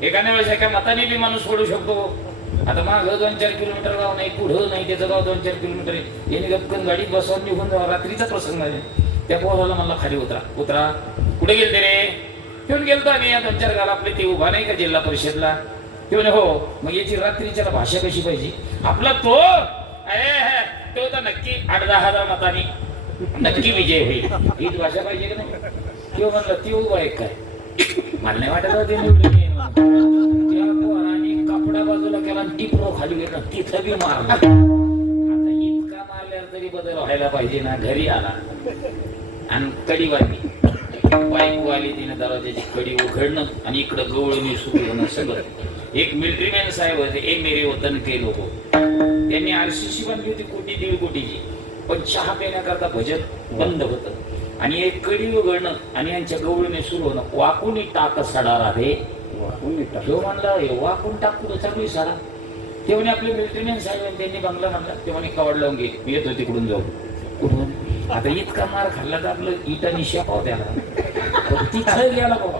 एखाद्या वेळेस एका मताने बी माणूस पडू शकतो. आता मागं 2-4 किलोमीटर गाव नाही, पुढं नाही, त्याचं गाव 2-4 किलोमीटर आहे. याने गपकन गाडीत बसवून निघून जावा. रात्रीचा प्रसंग आहे. त्या पोराला म्हणला खाली उतरा. कुठे गेलते रे? घेऊन गेलतो आम्ही या 2-4 गाव आपले. ते उभा नाही का जिल्हा परिषदला? ते म्हणे हो. मग याची रात्रीच्याला भाषा कशी पाहिजे? आपला तो तर नक्की 8-10 हजार मतांनी नक्की विजय होईल. हीच भाषा पाहिजे की नाही? किंवा म्हणलं ती उभा आहे काय? मला नाही वाटत होते कपडा बाजूला केला आणि टिपरो खाली गेला. तिथं बी मारला. आता इतका मारल्यावर तरी बदल व्हायला पाहिजे ना. घरी आला आणि कडी वाजली. बायको आली. तिने दरवाजाची कडी उघडणं आणि इकडं गवळणी सुरू होणं सगळं. एक मिलिटरीमॅन साहेब होते. ए मेरे वतन के लोक. त्यांनी RCC बांधली होती 1-1.5 कोटीची. पण चहा पिण्याकरता भजन बंद होतं. आणि एक कडी उघडणं आणि यांच्या गवळणी सुरू होणं. वाकून टाक सडा राधे. तो म्हणला वाकून टाक कुठं चालू सारा. ते म्हणे आपले मिलिटरीमॅन साहेब त्यांनी बंगला म्हणला. ते म्हणे कवड लावून घे मी येतो तिकडून जाऊ. कुठून? आता इतका मार खाल्ला तर आपलं इटानी शेपाव त्याला. तिथं गेला बाबा.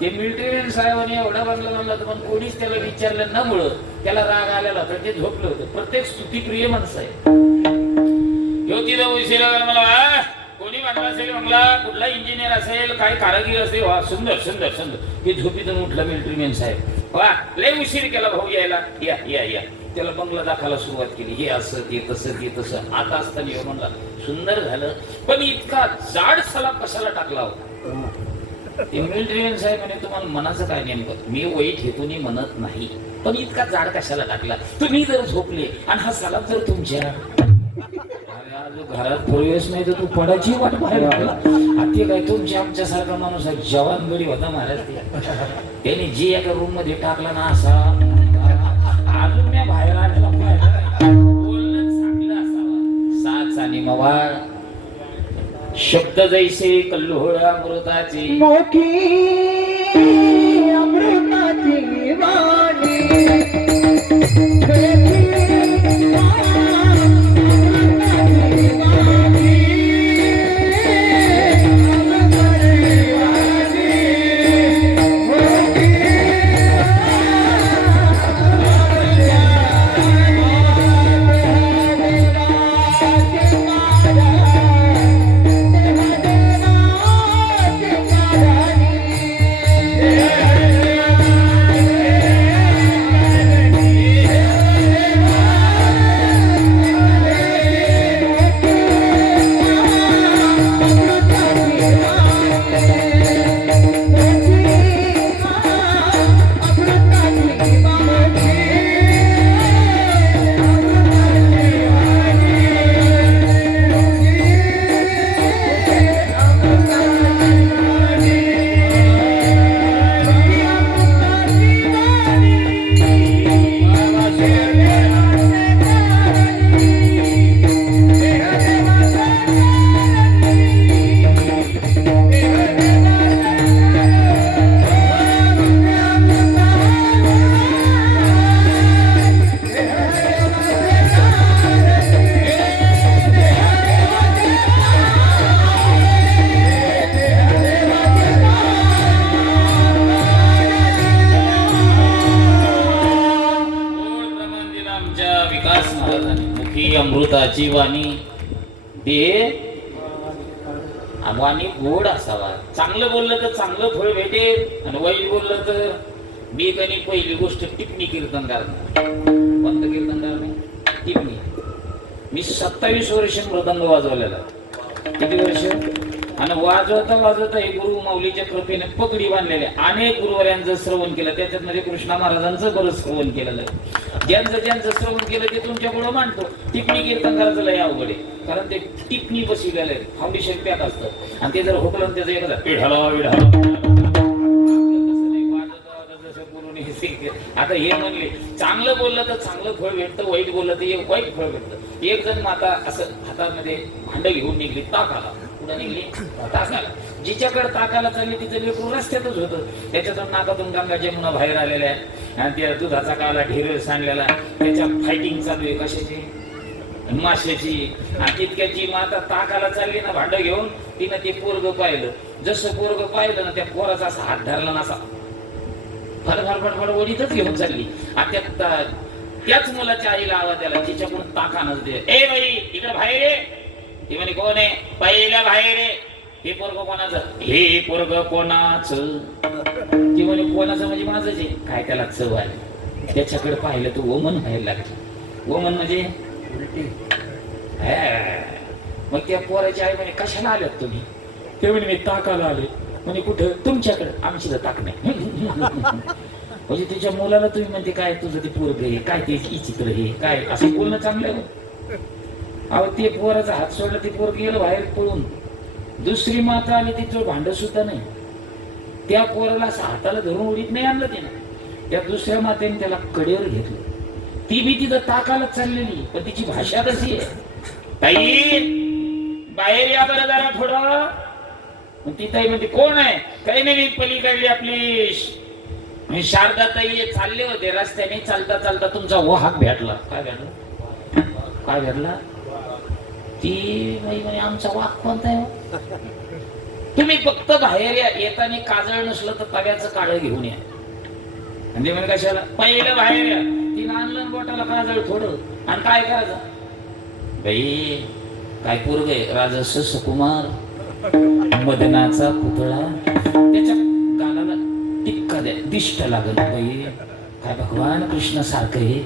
ते मिलिटरीमॅन साहेबांनी एवढा बंगला म्हणला तर पण कोणीच त्याला विचारलं न मुळे त्याला राग आलेला होता. ते झोपलं होतं. प्रत्येक स्तुतीप्रिय माणसं आहे. तिथं उशिरा मला कोणी म्हणला असेल बंगला, कुठला इंजिनियर असेल, काही कारागीर असेल. वा सुंदर सुंदर सुंदर. हे झोपीतून उठला मिलिटरीमॅन साहेब. वा लय उशीर केला भाऊ यायला. या या या. त्याला बंगला दाखवायला सुरुवात केली. हे असं ते तसं ते तसं. आता असताना येऊ म्हणला सुंदर झालं. पण इतका जाड सला कशाला टाकला होता? ते मिलिटरीमॅन साहेब म्हणे तुम्हाला मनाचं काय नेमकं? मी वाईट हेतूने म्हणत नाही, पण इतका जाड कशाला टाकला? तुम्ही जर झोपले आणि हा सलाब जर तुमच्या घरात प्रवेश नाही तर तू पडायची वाट बाहेर लागला. ते काय तुमच्या आमच्यासारखा माणूस आहे. जवान गडी होता महाराज. त्याने जी एका रूम मध्ये टाकला ना असा अजून मी बाहेर आलेला बोलणं चांगलं असावा. साच आणि मवाळ शब्द जैसे कल्लोळ अमृताची मोठी अमृताची वाणी. अमृताची वाणी. ते वाणी गोड असावा. चांगलं बोललं तर चांगलं फळ भेटेल आणि वाईट बोललं तर मी कधी पहिली गोष्ट टिप्पणी कीर्तनकार. कोणतं कीर्तनकार नाही? टिप्पणी. मी 27 वर्ष मृदंग वाजवलेला. किती वर्ष? आणि वाजवता वाजवता हे गुरु माऊलीच्या कृपेने पगडी बांधलेले अनेक गुरुवाऱ्यांचं श्रवण केलं. त्याच्यात म्हणजे कृष्णा महाराजांचं बरंच श्रवण केलेलं आहे. ज्यांचं श्रवण केलं ते तुमच्या पुढे मांडतो. टिपणी कीर्तन करायचं लय अवघड आहे, कारण ते टिपणी बसविलेलं आहे, फाउंडेशन पॅक असतं आणि ते जर होकलं त्याचं एकच विढाला आता हे म्हणले चांगलं बोललं तर चांगलं फळ भेटतं, वाईट बोललं तर एक वाईट फळ भेटतं. एक जण माता असं हातामध्ये भांड घेऊन निघली ताकाला. कुठं निघली? ताकाला. जिच्याकडे ताकाला चालली तिचं लेकरू रस्त्यातच होतं. त्याच्यातून नाकातून गंगा जमुना बाहेर आलेल्या आणि त्या दुधाचा काला ढेर सांडलेला. त्याच्या फायटिंग चालू आहे कशाची? माशाची. आणि तितक्याची माता ताकाला चालली ना भांड घेऊन, तिनं ते पोरग पाहिलं. जसं पोरग पाहिलं ना त्या पोराचा असा हात धरला ना, असा फडफड ओढीतच घेऊन चालली. आणि त्याच मुलाच्या आईला आवाज आला, तिच्याकडून ताकानच दे. ए बाई इकडे बाहेर ये. ती म्हणे कोण आहे? पहिल्या बाहेर ये. हे पोरग कोणाचं? हे पोरग कोणाचं? ती म्हणे कोणाचं म्हणजे माझंच आहे. काय त्याला चव आली. त्याच्याकडे पाहिलं तू ओमन व्हायला लागली. ओमन म्हणजे उलटी. मग त्या पोराची आई म्हणे कशाला आल्यात तुम्ही? ते म्हणे मी ताकाला आले. म्हणजे कुठं? तुमच्याकडे. आमची तर ताक नाही. म्हणजे तुझ्या मुलाला तुम्ही म्हणते काय तुझं ते पोरग आहे, काय ते चित्र हे काय, असं बोलणं चांगलं आहे? अहो ते पोराचा हात सोडला, ते पोरग गेलं बाहेर पळून. दुसरी माता आली, तिचं भांड सुद्धा नाही. त्या पोराला असं हाताला धरून उडीत नाही आणलं तिनं. त्या दुसऱ्या मातेने त्याला कडेवर घेतलं. ती बी तिथं ताकालाच चाललेली, पण तिची भाषा कशी आहे? ताई बाहेर या बरं जरा थोडं. ती ताई म्हणते कोण आहे? काही नाही, पलीकडली आपली शारदा ताई चालले होते रस्त्याने. चालता चालता तुमचा वाहक भेटला. काय भेटला? काय भेटला? ती बाई म्हणे आमचा वाहक कोणता आहे? तुम्ही फक्त बाहेर या, येताना काजळ नसलं तर तव्याचं काढ घेऊन या. म्हणजे म्हणे कशाला? पहिलं बाहेर या. तिनं आणलं बोटाला काजळ थोडं. आणि काय करायचं? बाई काय पोरग आहे? राजा ससकुमार, मदनाचा पुतळा, त्याच्या गालाला टिक्का द्या, दिष्ट लागल. बाई काय भगवान कृष्ण सारखं आहे.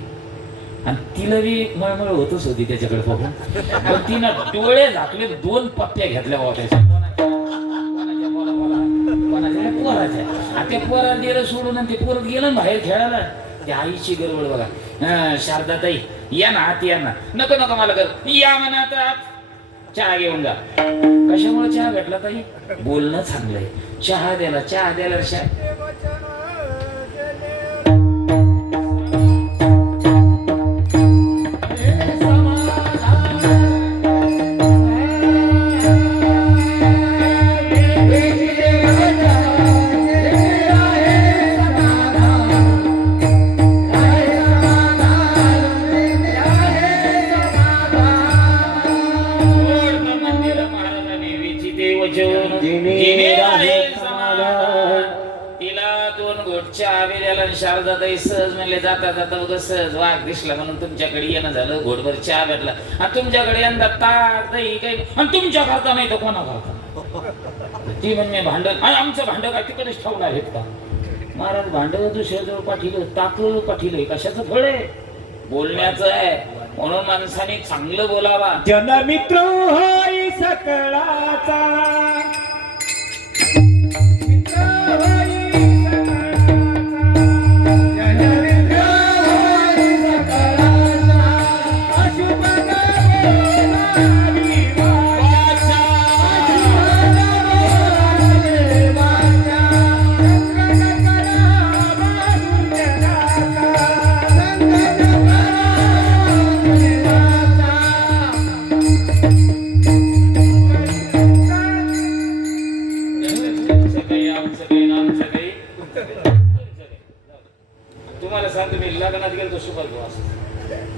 आणि तिला बी मळमळ होतच होती त्याच्याकडे बघून. पण तिनं डोळे झाकले, 2 पप्प्या घेतल्या बाबा त्याच्या. कोणाच्या? पोराच्या. आणि त्या पोराला दिलं सोडून आणि ते पोरत गेलं बाहेर खेळायला. त्या आईची गडबड बघा. शारदा ताई या ना आत या ना. नको नको मला कर या म्हणा. चहा घेऊन जा. कशामुळे चहा भेटला ताई? बोलणं चांगलंय. चहा द्यायला शारदा ताई सहज म्हणले जाता जाता उगाच सहज वाघ दिसला म्हणून तुमच्याकडे येणं झालं. घोटभर चहा भेटला. आणि तुमच्याकडे यंदा ताक दही काही, आणि तुमच्या करता नाही तर कोणा करता? ती म्हणणे भांडण. आमचं भांड काय तिकडेच ठेवणार आहेत का? महाराज भांड दुसऱ्याजवळ पाठीलं, ताक पाठीलं, कशाचं फळ आहे? बोलण्याचं आहे. म्हणून माणसाने चांगलं बोलावा. जनमित्र होई सकळाचा, तुम्हाला सांगतो मी लग्नात गेलो सुपरवास.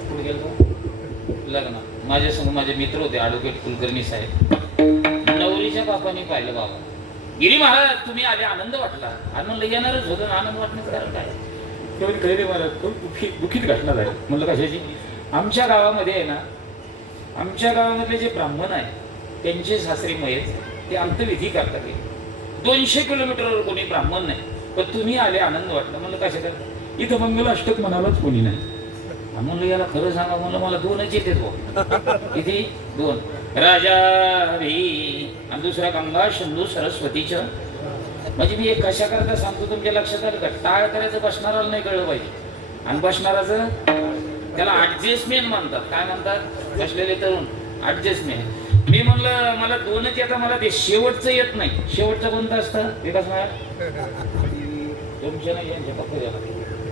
कुठे गेलो? लग्नात. माझ्या संग माझे मित्र होते ॲडव्होकेट कुलकर्णी साहेब. नवरीच्या बापाने पाहिलं. बाबा गिरी महाराज तुम्ही आले, आनंद वाटला. आणि म्हणलं येणारच होतं, आनंद वाटण्याचं कारण काय? तेव्हा खरे महाराज दुःखीत घटना झाली. म्हणलं कशाची? आमच्या गावामध्ये आहे ना, आमच्या गावामधले जे ब्राह्मण आहे त्यांचे सासरी मयत, ते अंतविधी करतात. 200 किलोमीटरवर कोणी ब्राह्मण नाही, पण तुम्ही आले, आनंद वाटला. म्हणलं कशा करता? इथं मंगलाष्टक म्हणालाच कोणी नाही. म्हणलं याला खरं सांगा, म्हणलं मला 2च येतेच भाऊ. किती? 2. राजा री आणि दुसरा गंगा सिंधू सरस्वतीच्या. म्हणजे मी एक कशा करता सांगतो, तुमच्या लक्षात आलं का? टाळ करायचं बसणाराला नाही कळलं पाहिजे, आणि बसणाराचं त्याला ऍडजस्टमेंट म्हणतात. काय म्हणतात बसलेले तरुण? ऍडजस्टमेंट. मी म्हणलं मला 2च येतं, मला ते शेवटचं येत नाही. शेवटचं कोणतं असतं? विकास महाराज तुमच्या नाही, यांच्या पक्क द्या.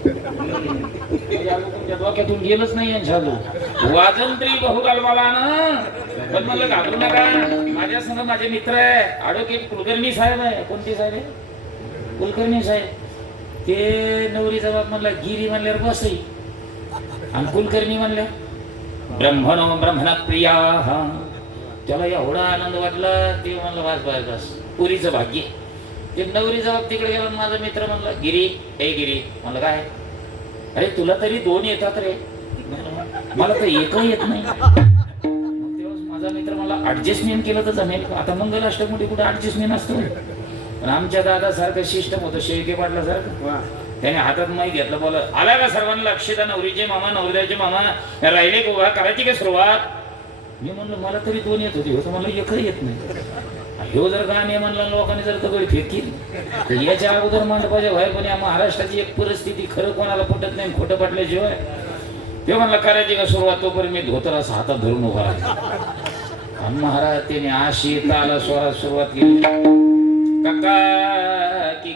तुमच्या डोक्यातून गेलंच नाही यांच्या वाजंत्री बहुकाल मला ना. पण म्हणलं घाबरू नका, माझ्या संग माझे मित्र आहे ॲडव्होकेट कुलकर्णी साहेब आहे. कोणते साहेब आहे? कुलकर्णी साहेब. ते नवरी जबाब म्हणला गिरी म्हणल्यावर बसई, आणि कुलकर्णी म्हणल्या ब्रह्मणो ब्रह्मण प्रिया. त्याला एवढा आनंद वाटला, ते म्हणलं बस बस बस पुरीचं भाग्य. ते नवरी जबाब तिकडे गेला, माझा मित्र म्हणला गिरी, हे गिरी. म्हणलं काय? अरे तुला तरी 2 येतात रे, मला तर एकही येत नाही. तेव्हा माझा मित्र मला ऍडजस्टमेंट केलं तर जमेल का? आता मंगलाष्टकमध्ये कुठे ऍडजस्टमेंट असतं? पण आमच्या दादासारखं सिस्टम होतं, शेळके पाटलासारखं. त्याने हातात माहीत घेतलं, बोला आला का सर्वांना लक्षात? नवरीचे मामा नवऱ्याचे मामा राहिले गोवा करायची का सुरुवात? मी म्हणलं मला तरी 2 येत होते, होतं मला एकही येत नाही. ह्यो जर गाणे म्हणला लोकांनी जर दगड फेकील तर याच्या अगोदर मंडपाच्या बाहेर. पण या महाराष्ट्राची एक परिस्थिती खरं कोणाला पटत नाही, खोटं पटल्याशिवाय. ते म्हणलं करायची का सुरुवात? तोपर्यंत मी धोतर असं हातात धरून उभा राहिला. आणि महाराज त्याने आशी ताला स्वरात सुरुवात केली. काका की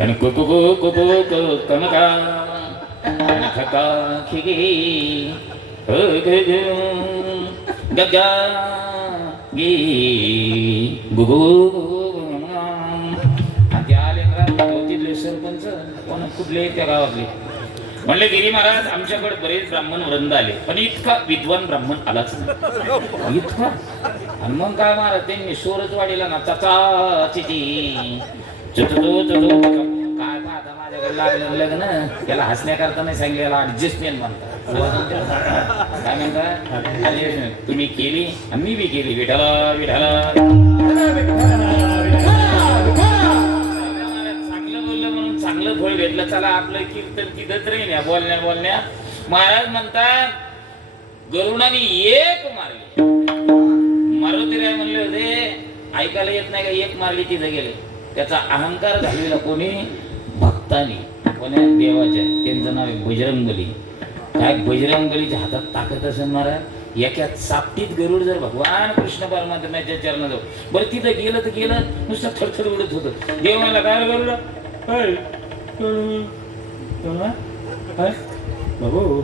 आणि कुकू कुकू कनका आणि खका खिगी गगा गी गुगु. आणि ते आले तिथले सरपंच कोण कुठले त्या गावातले म्हणले गिरी महाराज आमच्याकडे बरेच ब्राह्मण वृंद आले, पण इतका विद्वान ब्राह्मण आलाच नाही इतका. आणि मग काय महाराज त्यांनी सोरच वाढीला ना चाचाची काय आता माझ्याकडे लागलं लग्न, त्याला हसण्याकरता नाही सांगितलं, याला ऍडजस्टमेंट म्हणतात. काय म्हणतात? तुम्ही केली आणि मी बी केली. विठाला विठाला चांगलं बोललं म्हणून चांगलं फळ भेटलं. चला आपलं कीर्तन तिथंच राहील बोलण्या बोलण्या. महाराज म्हणतात गरुडाने एक मारली. मारुतीराय म्हणले होते ऐकायला येत नाही का? एक मारली तिथं गेले. त्याचा अहंकार घालविला कोणी? भक्तानी. कोण्या? देवाच्या. त्यांचं नाव आहे बजरंगबली. काय बजरंगबलीच्या हातात ताकद असेल महाराज. एका सापटीत गरुड जर भगवान कृष्ण परमात्म्याच्या चरणाजवळ. बरं तिथं गेलं तर गेलं नुसतं थरथर उडत होतं. देवाला काय गरुड बाबू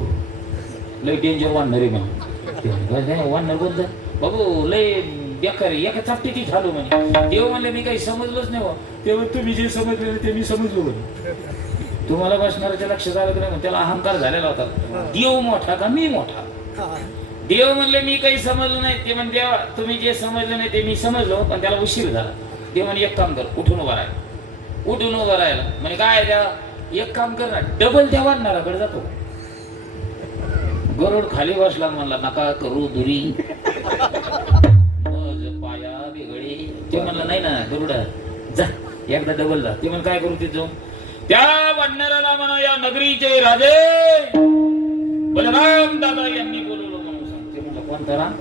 लय डेंजर वाढणार आहे म्हणून. वाढणार कोणतं बाबू? लय बेकार एका चापटीत झालो म्हणे. देव म्हणले मी काही समजलोच नाही. तेव्हा तुम्ही जे समजले ते मी समजलो म्हणे. तुम्हाला बसणाऱ्याच्या लक्षात आलं नाही, त्याला अहंकार झालेला होता. देव मोठा का मी मोठा? देव म्हणले मी काही समजलो नाही. ते म्हणजे देवा तुम्ही जे समजलं नाही ते मी समजलो, पण त्याला उशीर झाला. देव म्हणे एक काम कर, उठून उभा राहिला. उठून उभा राहिला म्हणजे काय द्या एक काम कर ना, डबल त्या वाढणाराकडे जातो. गरुड खाली बसला, म्हणला नका करू दुरी पाया बिघडी. ते म्हणलं नाही ना गरुडा जा एकदा डबल जा. ते म्हण काय करू तिथं? त्या वाढणाऱ्याला म्हणा या नगरीचे राजे बलराम दादा यांनी बोलवलं म्हणून सांग. ते म्हणलं कोणता राम?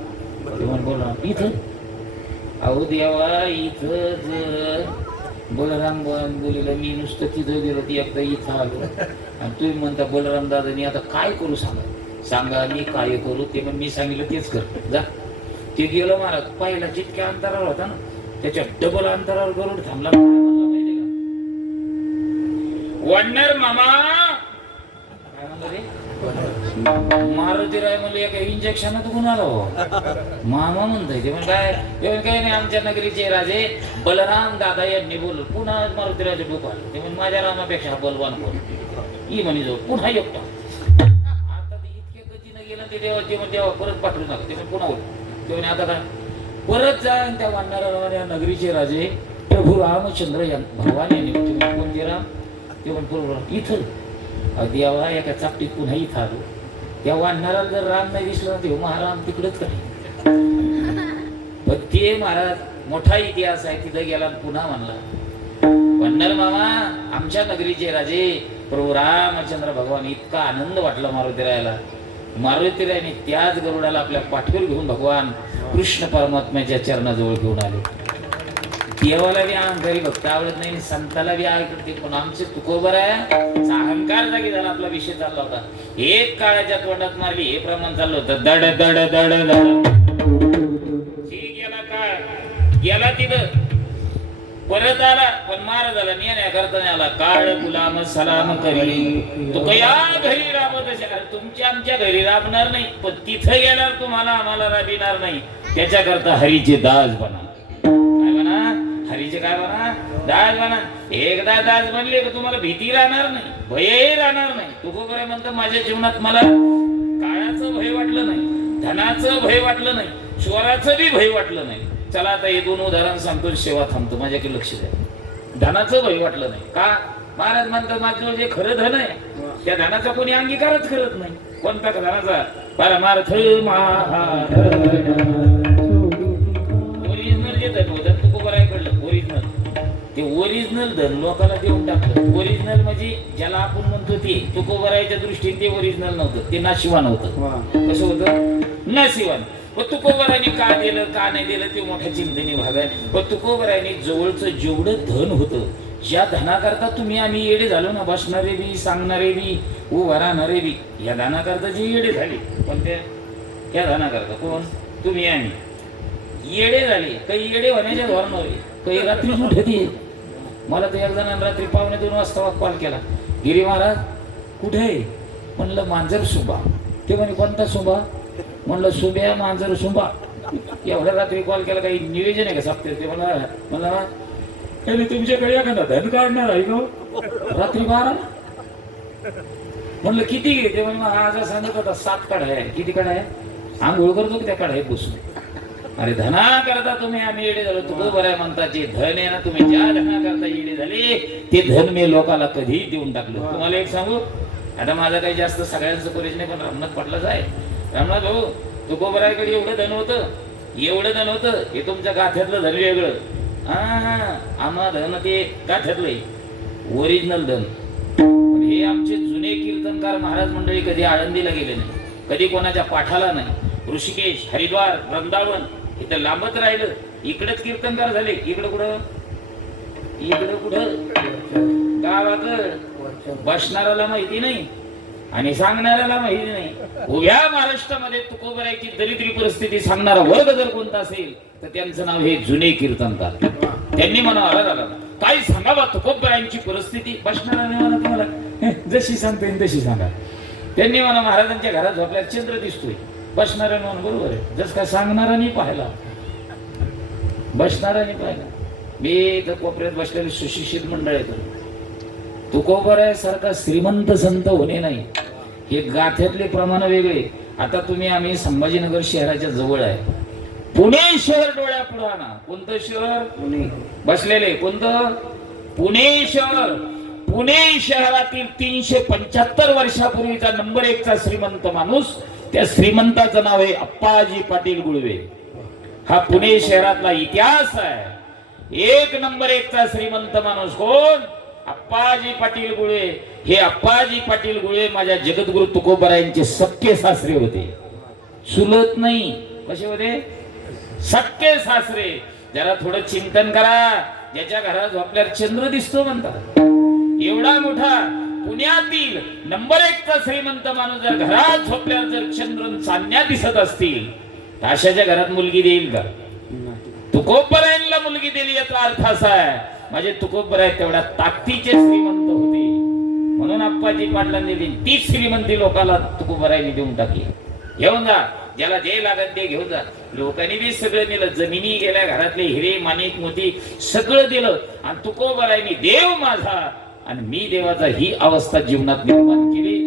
ते म्हण बोला इथं. अहो देवा इथं जर बलराम बोललं मी नुसतं तिथं गेलो ती एकदा इथं आलो आणि तुम्ही म्हणता बलराम दादा मी आता काय करू सांगा मी काय करू? ते पण मी सांगितलं तेच कर जा. ते गेलं महाराज. पहिला जितक्या अंतरावर होता ना त्याच्या डबल अंतरावर गरुड थांबला. वडणार मामा काय म्हणलं रे? मारुतीराय म्हणलं एका इंजेक्शनात गुण आला हो. मामा म्हणतोय. ते पण काय काही नाही आमच्या नगरीचे राजे बलराम दादा यांनी बोललो. पुन्हा मारुतीरायचे डोकं आलं. ते म्हणजे माझ्या रामापेक्षा बलवान कोण? ई म्हणे जो पुन्हा एकटा. आता ते इतक्या गतीनं गेलं ते देवा. ते म्हणजे परत पाठवू नका. ते पण पुन्हा होत. ते म्हणे आता काय परत जा. त्या वाढणाऱ्या नगरीचे राजे प्रभू रामचंद्र या भगवान यांनी कोणते राम? ते पण बरोबर इथं देवा एका चापटीत पुन्हा इथं आलो. त्या वाढणाऱ्याला जर राम नाही दिसला ना तेव्हा महाराम तिकडच काय. पण ते महाराज मोठा इतिहास आहे. तिथं गेला पुन्हा म्हणला वडणार मामा आमच्या नगरीचे राजे प्रभू रामचंद्र भगवान इतका आनंद वाटला मारुतीरायाला. मारुतीरायाने त्याच गरुडाला आपल्या पाठीवर घेऊन भगवान कृष्ण परमात्म्याच्या चरणाजवळ घेऊन आले. देवाला बी अहंकारी भक्त आवडत नाही आणि संताला बी आवडते, पण आमचे तुकोबर आहे अहंकार जागी झाला. आपला विषय चालला होता, एक काळाच्या तोंडात मारली हे प्रमाण चाललं होतं. दड दड दड दड गेला काळ, गेला तिथं, परत आला पण महाराज आला नेण्या करता नाही आला. काळ गुलाम सलाम करी तो कया घरी राबत असेल. तुमच्या आमच्या घरी राबणार नाही, पण तिथं गेल्यावर तुम्हाला आम्हाला राबिणार नाही. त्याच्याकरता हरीचे दास बना. काय बना? हरीचे काय बना? दास बना. एकदा दास बनले की तुम्हाला भीती राहणार नाही, भयही राहणार नाही. तुकोबर म्हणतो माझ्या जीवनात मला काळाचं भय वाटलं नाही, धनाचं भय वाटलं नाही, चोराचं बी भय वाटलं नाही. चला आता हे दोन उदाहरण सांगतो, सेवा थांबतो, माझ्याकडे लक्ष द्या. धनाचं भय वाटलं नाही का? महाराज म्हणतात माझं जे खरं धन आहे त्या धनाचा कोणी अंगीकारच करत नाही. कोणता धनाचा? परमार्थ ओरिजिनल जे धन होतं तुकोबर ऐकलं, ओरिजिनल ते ओरिजिनल धन लोकांना देऊन टाकलं. ओरिजिनल म्हणजे ज्याला आपण म्हणतो ते तुकोबरायच्या दृष्टीने ते ओरिजिनल नव्हतं, ते नाशिवान होतं. कसं होतं? नाशिवान. पण तुकोबरायने का दिलं का नाही दिलं ते मोठ्या चिंतेने भाग आहे. पण तुकोबरायने जवळचं जेवढं धन होतं, ज्या धनाकरता तुम्ही आम्ही येडे झालो ना, बसणारे बी, सांगणारे बी, उभा राहणारे बी, या धनाकरता जे येडे झाले. पण त्या धनाकरता कोण? तुम्ही आम्ही येडे झाले. काही येडे होण्याच्या धोरणावर, काही रात्री उठते. मला तर एक जणांना रात्री 1:45 वाजता कॉल केला, गिरी महाराज कुठे आहे? म्हणलं मांजर सुंबा. ते म्हणे कोणता सुंबा? म्हणलं सुंब्या मांजर सुंबा. एवढ्या रात्री कॉल केला, काही नियोजन आहे का साप्ते? ते मला तुमच्याकडे एखादा धन काढणार आहे का रात्री 12? म्हणलं किती घे? ते म्हणजे आज सांगत होता 7 काढ आहे. किती काढ आहे? आंघोळ करतो की त्या काढ आहे बसून. अरे धना करता तुम्ही आम्ही येडे झालो. तुझं बरं आहे म्हणता, जे धन आहे ना तुम्ही ज्या धना करता येडे झाले ते धन मी लोकाला कधी देऊन टाकलं. तुम्हाला एक सांगू, आता माझं काही जास्त सगळ्यांचं कॉलेज नाही, पण रामनाथ पाटलाच आहे. रामनाथ भाऊ तुकोबरायकडे एवढं धन होतं, एवढं धन होतं, हे तुमच्या गाथ्यातलं धन वेगळं. आम्हा धन ते गाथ्यातलं ओरिजिनल धन. हे आमचे जुने कीर्तनकार महाराज मंडळी कधी आळंदीला गेले नाही, कधी कोणाच्या पाठाला नाही. ऋषिकेश, हरिद्वार, वृंदावन इथं लांबत राहिलं. इकडेच कीर्तनकार झाले. इकडं कुठं? इकडं कुठं? गावाकड. बसणाऱ्याला माहिती नाही आणि सांगणाऱ्याला माहिती नाही. उभ्या महाराष्ट्रामध्ये तुकोबरायची दरिद्री परिस्थिती सांगणारा वर्ग जर कोणता असेल तर त्यांचं नाव हे जुने कीर्तनकार. त्यांनी म्हणावं आला काय सांगावा तुकोबरायांची परिस्थिती. बसणाऱ्याने म्हणा तुम्हाला जशी सांगता येईल तशी सांगा. त्यांनी म्हणा महाराजांच्या घरात झोपल्यावर चंद्र दिसतोय. बसणाऱ्याने म्हणून बरोबर आहे, जस काय सांगणाऱ्याने पाहिला, बसणाऱ्याने पाहिला. मी इथं कोपऱ्यात बसलेले सुशिक्षित मंडळ येतो. तुकोबरायासारखा श्रीमंत संत होणे नाही, हे गाथ्यातले प्रमाण वेगळे. आता तुम्ही आम्ही संभाजीनगर शहराच्या जवळ आहे. पुणे शहर डोळ्या पुढाना. कोणतं शहर? पुणे. बसलेले कोणतं? पुणे शहर. पुणे शहरातील 375 वर्षापूर्वीचा नंबर 1चा श्रीमंत माणूस, त्या श्रीमंताचं नाव आहे अप्पाजी पाटील गुळवे. हा पुणे शहरातला इतिहास आहे. 1 नंबर 1चा श्रीमंत माणूस कोण? अप्पाजी पाटील गुळे. हे अप्पाजी पाटील गुळे माझ्या जगद्गुरु तुकोबरायांचे सख्खे सासरे होते. चुलत नाही. कसे होते? सख्खे सासरे. जरा थोडं चिंतन करा. ज्याच्या घरात झोपल्यावर चंद्र दिसतो म्हणतात, एवढा मोठा पुण्यातील नंबर 1चा श्रीमंत माणूस जर घरात झोपल्यावर जर चंद्र चांदण्या दिसत असतील तर अशाच्या घरात मुलगी देईल का? तुकोबरायांना मुलगी दिली याचा अर्थ असा आहे माझे तुकोबराय तेवढ्या ताकदीचे श्रीमंत होते, म्हणून अप्पाजी पाटलांनी दिली. तीच श्रीमंती लोकांना तुकोबरायांनी देऊन टाकली. घेऊन जा, ज्याला जे लागत ते घेऊन जा. लोकांनी बी सगळं दिलं. जमिनी गेल्या, घरातले हिरे माणिक मोती सगळं दिलं. आणि तुकोबरायांनी देव माझा आणि मी देवाचा ही अवस्था जीवनात निर्माण केली.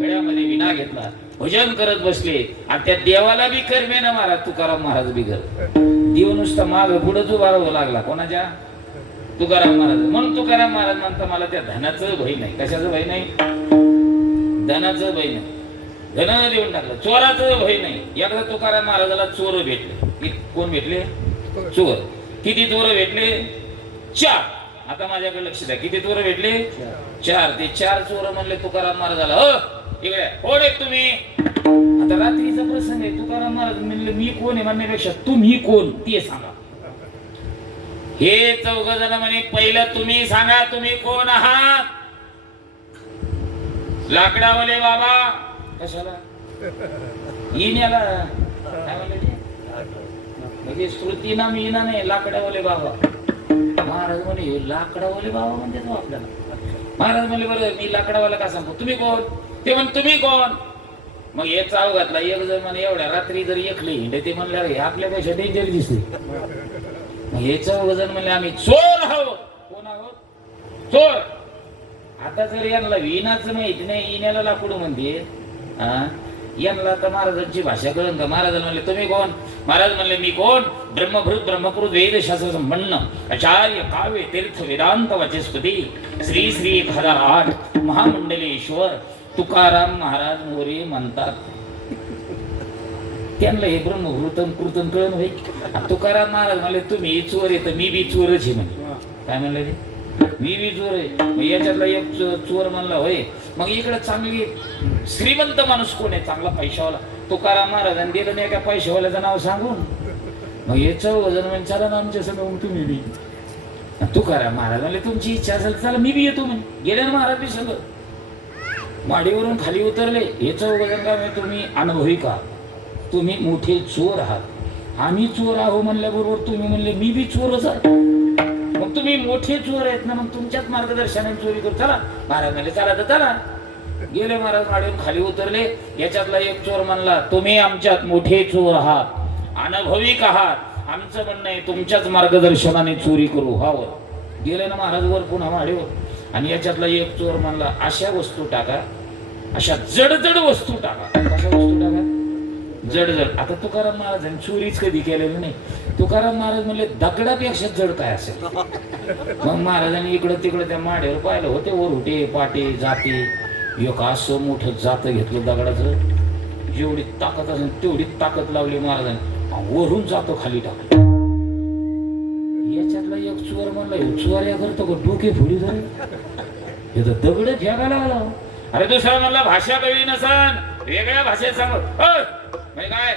गळ्यामध्ये विना घेतला, भजन करत बसले. आणि त्या देवाला बी कर्मे न महाराज तुकाराम महाराज बी कर देव नुसता माग पुढंच उभा राहावं लागला. कोणाच्या? तुकाराम महाराज. म्हणून तुकाराम महाराज म्हणता मला त्या धनाचं भय नाही. कशाचं भय नाही? धनाचं भय नाही. धन देऊन टाकलं. चोराचं भय नाही. एकदा तुकाराम महाराजाला चोर भेटले. कोण भेटले? चोर. किती चोर भेटले? 4. आता माझ्याकडे लक्ष द्या, किती चोर भेटले? 4. ते 4 चोर म्हणले तुकाराम महाराजाला, इकडे कोण आहेत तुम्ही? आता रात्रीचा प्रसंग आहे. तुकाराम महाराज म्हणले मी कोण आहे म्हणण्यापेक्षा तुम्ही कोण ते सांगा. हे 4 जण म्हणे पहिलं तुम्ही सांगा, तुम्ही कोण आहात? लाकडावाले बाबा. कशाला? इन्याला काय म्हणले ते? म्हणजे श्रुती नाम इना नाही, लाकडावाले बाबा. महाराज म्हणे लाकडावाले बाबा म्हणजे तो आपल्याला. महाराज म्हणले बरं मी लाकडावाला का सांगतो, तुम्ही कोण? ते म्हण तुम्ही कोण? मग हे चाव घातला. एक जण म्हणे एवढ्या रात्री जर एकले हिंडे ते म्हणल्यावर हे आपल्यापेक्षा डेंजर दिसते. मग हे 4 जण म्हणले आम्ही चोर आहोत. कोण आहोत? चोर. आता जर यांना विनाच माहिती नाही, इन्याला लाकूड म्हणते, यांना तर महाराजांची भाषा कळून का? महाराज म्हणले तुम्ही कोण? महाराज म्हणले मी कोण? ब्रह्मभृत ब्रह्मकृत वेद शास्त्र संपन्न आचार्य काव्य तीर्थ वेदांत वाचस्पती श्री श्री 1008 महामंडलेश्वर तुकाराम महाराज मोरे म्हणतात. त्यांना हे ब्रह्मभृतम कृतम कळण होई. तुकाराम महाराज म्हणले तुम्ही चोर आहे तर मी बी चोरच आहे म्हणे. काय म्हणले ते? मी बी चोर आहे. मग याच्यातला एक चोर म्हणला होय. मग इकडे चांगली श्रीमंत माणूस कोण आहे? चांगला पैशावाला. तुकाराम महाराजांनी दिलं नाही का पैशावाल्याचं नाव सांगून. मग हे 4 जण म्हणजे चला ना आमच्या समोर तुम्ही बी. तुकाराम महाराज म्हणले तुमची इच्छा असेल चला मी बी येतो म्हणे. गेले ना महाराज बी सगळं. माडीवरून खाली उतरले. हे 4 जण का म्हणजे तुम्ही अनुभवी का? तुम्ही मोठे चोर आहात. आम्ही चोर आहो म्हणल्याबरोबर तुम्ही म्हणले मी बी चोरच आहे. मग तुम्ही मोठे चोर आहेत ना, मग तुमच्याच मार्गदर्शनाने चोरी करू. चला महाराज म्हणले चला तर चला. गेले महाराज माडीवरून खाली उतरले. याच्यातला एक चोर म्हणला तुम्ही आमच्यात मोठे चोर आहात, अनुभविक आहात. आमचं म्हणणं आहे तुमच्याच मार्गदर्शनाने चोरी करू. हावर गेले ना महाराज वर पुन्हा माडीवर. आणि याच्यातला एक चोर म्हणला अशा वस्तू टाका, अशा जडजड वस्तू टाका. कशा वस्तू टाका? जडजड. आता तुकाराम महाराजांनी चोरीच कधी केलेलं नाही. तुकाराम महाराज म्हणले दगडापेक्षा जड काय असेल? मग महाराजांनी इकडं तिकडं त्या माड्यावर पाहिलं होते वर होते पाटे जाते. एक असं मोठं जातं घेतलं दगडाचं. जेवढी ताकद असेल तेवढी ताकद लावली महाराजांनी. वरून जातो खाली टाकलं. याच्यातला एक चोर म्हणला चोऱ्या करतो का डोके फोडी झाले. हे तर दगड फेकायला आला. अरे दुसरा म्हणला भाषा कळली नसन वेगळ्या भाषेत सांगत. म्हणजे काय?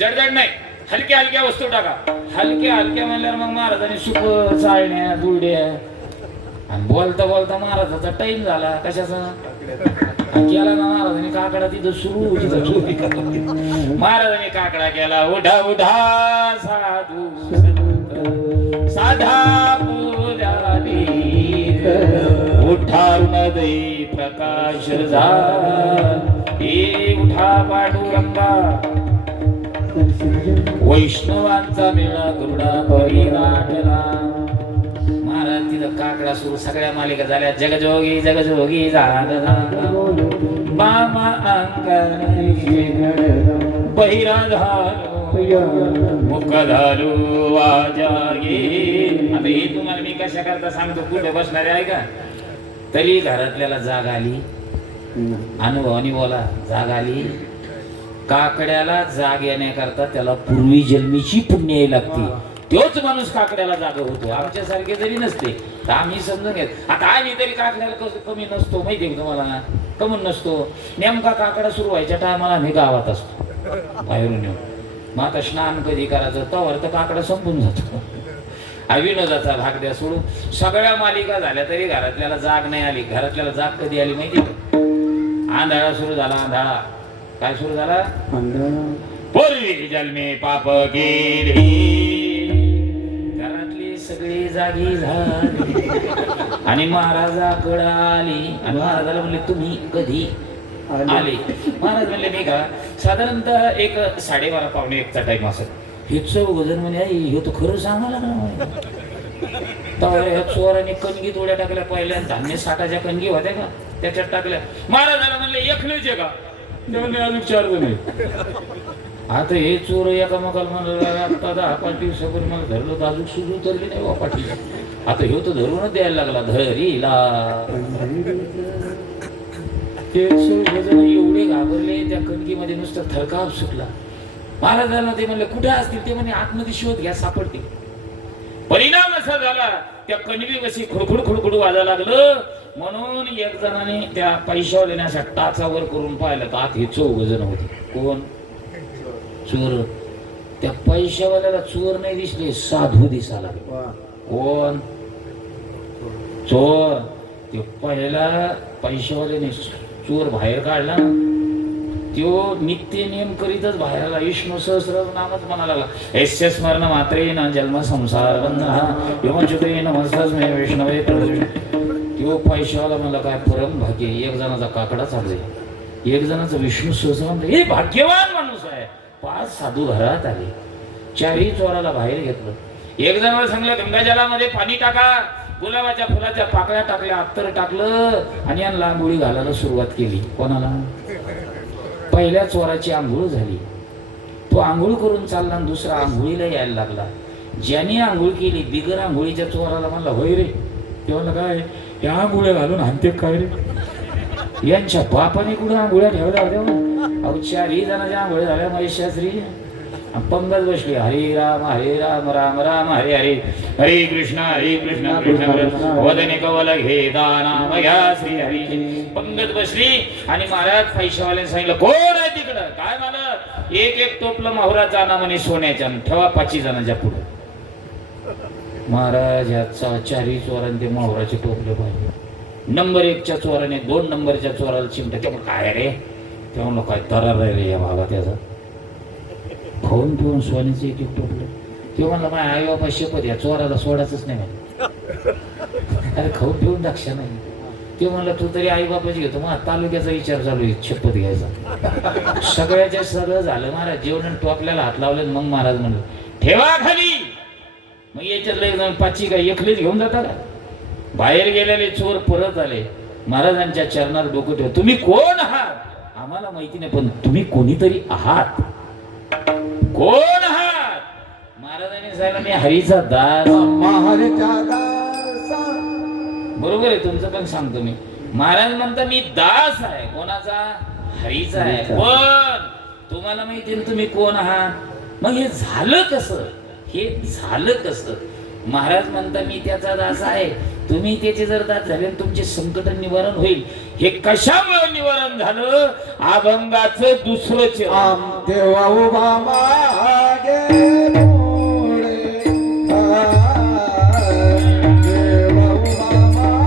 जडजड नाही, हलक्या हलक्या वस्तू टाका. हलक्या हलक्या म्हणल्यावर मग महाराजांनी सुप चाळण्या दुरड्या. आणि बोलता बोलता महाराजाचा टाइम झाला. कशाचा? केला ना महाराजांनी काकडा तिथं सुरू. महाराजांनी काकडा केला. उठा उठा साधू साधा पुजारी उठा दे प्रकाश हे उठा पांडुरंगा. वैष्णवांचा मेळा गरुडा परिराटला. महाराज तिथं काकडा सुरू. सगळ्या मालिका झाल्या. जगजोगी जगजोगी मामा अंगण बहिरा झालो मुख झालो वाजागे. आता हे तुम्हाला मी कशा करता सांगतो. कुठे बसणारे आहे का? तरी घरातल्याला जाग आली. अनुभवानी बोला. जाग आली. काकड्याला जाग येण्याकरता त्याला पूर्वी जन्मीची पुण्य यायला लागते. तोच माणूस काकड्याला जागा होतो. आमच्यासारखे जरी नसते तर आम्ही समजून घेत. आता आम्ही तरी काकड्याला कसं कमी नसतो माहितीये का तुम्हाला ना? कमून नसतो. नेमका काकडा सुरू व्हायच्या टायमाला आम्ही गावात असतो बाहेरून येऊन. मग आता स्नान कधी करायचं तवर तर काकडा संपून जातो. विनोदाचा भाग द्या सोडून. सगळ्या मालिका झाल्या तरी घरातल्याला जाग नाही आली. घरातल्याला जाग कधी आली माहिती का? आंधळा सुरू झाला. आंधळा काय सुरू झाला? पूर्वी जन्मे पाप केली. घरातली सगळी जागी झाली आणि महाराजाकडे आली. आणि महाराजाला म्हणले तुम्ही कधी आले? महाराज म्हणले मी का साधारणतः एक 12:30 पावणे 1चा टाइम असेल. हे 4 जण म्हणे हे तर खरं सांगा लागला. ह्या चोराने कणगी तोड्या टाकल्या. पहिल्या धान्य साठाच्या कणगी होत्या का त्याच्यात टाकल्या. महाराजाला म्हणले एकलेच आहे का? ते म्हणले अजून 4 जण आहे. आता हे चोर एकामेकाला म्हणलं आता 10-5 दिवसापूर्वी मला धरलं तर अजून सुरू उतरली नाही वापाटी. आता ह्यो तर धरूनच द्यायला लागला. धरीला ते 4 जण एवढे घाबरले. त्या कणकीमध्ये नुसतं थरकाप सुटला. महाराजांना ते म्हणले कुठे असतील? ते म्हणे आतमध्ये शोध घ्या सापडतील. परिणाम असा झाला त्या कणवी कशी खुडखुड खुडखुड वाजायला लागलं. म्हणून एक जणाने त्या पैशावर देण्याच्या टाचावर करून पाहिलं तर आत हे 4 जण होते. कोण? चोर. त्या पैशावाल्याला चोर नाही दिसले, साधू दिसायला लागले. कोण? चोर. ते पहिला पैशावाल्याने चोर बाहेर काढला ना, त्यो नित्य नियम करीतच बाहेर आला. विष्णू सहस्र नामच म्हणायला लागला. यस्य स्मरण मात्रेण जन्म संसार बंधः योमच्युते नमस्तस्मै विष्णवे प्रभवे. त्यो पैशावाला म्हणला काय परम भाग्य, एक जणाचा काकडा चालले, एक जणाचा विष्णू सहस्र म्हणतो. हे भाग्यवान माणूस आहे. 5 साधू घरात आले, 4ही चोराला बाहेर घेतलं. एक जणाला सांगलं गंगाजलामध्ये पाणी टाका, गुलाबाच्या फुलाच्या पाकळ्या टाकल्या, अत्तर टाकलं आणि यांना आंघोळी घालायला सुरुवात केली. कोणाला? पहिल्या चोराची आंघोळ झाली, तो आंघोळ करून चालला आणि दुसरा आंघोळीला यायला लागला. ज्याने आंघोळ केली बिगर आंघोळीच्या चोराला म्हणला होय रे. ते म्हणलं काय या आंघोळ्या घालून हाणते काय रे? यांच्या बापाने कुठे आंघोळ्या ठेवल्या होत्या? अहो 4ही जणांच्या आंघोळ्या झाल्या. महेशास्त्री पंगत बसली. हरे राम राम राम हरे हरे, हरे कृष्ण कृष्ण कृष्ण वदने कवल घे दानाम घ्या श्री हरी. पंगत बसली आणि महाराज पैशावाल्याने सांगितलं कोण आहे तिकडं? काय मला एक टोपलं माहुराचा आणा म्हणे सोन्याच्या, ठेवा 5 जणांच्या पुढे. महाराज या 4ही चोरांनी ते माहुराचे टोपले पाहिले. नंबर 1च्या चोराने 2 नंबरच्या चोराला चिमटा. ते काय रे? ते म्हणलं काय तरार रे या भागात त्याचा. खाऊन पिऊन सोन्याचे एक टोपलं. ते म्हणलं माझ्या आई बाबा शपथ या चोराला सोडायचंच नाही म्हणे. अरे खाऊन पिऊन दाक्षा नाही. ते म्हणलं तू तरी आई बाबाची घेतो, मग तालुक्याचा विचार चालू आहे शपथ घ्यायचा. सगळ्याच्या सगळं झालं महाराज. जेवण टोपल्याला हात लावले. मग महाराज म्हणलं ठेवा खाली. मग याच्यातलं एक जण 5ची काय एकलीच घेऊन जाता का? बाहेर गेलेले चोर परत आले. महाराजांच्या चरणात डोकं ठेव. तुम्ही कोण आहात? आम्हाला माहिती नाही, पण तुम्ही कोणीतरी आहात. कोण आहात? महाराजांनी सांगितलं मी हरीचा दास. बरोबर आहे तुमचं, पण सांगतो मी. महाराज म्हणता मी दास आहे. कोणाचा? हरीचा आहे. पण तुम्हाला माहिती आहे तुम्ही कोण आहात. मग हे झालं कसं? हे झालं कसं? महाराज म्हणता मी त्याचा दास आहे. तुम्ही त्याचे जर दास झाले तुमचे संकट निवारण होईल. हे कशामुळे निवारण झालं? अभंगाचं दुसरं चरण. देवा उभा मागे पुढे, देवा उभा मागे पुढे,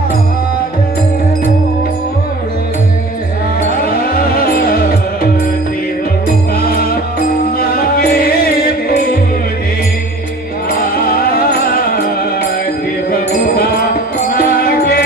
देवा उभा मागे पुढे, देवा उभा मागे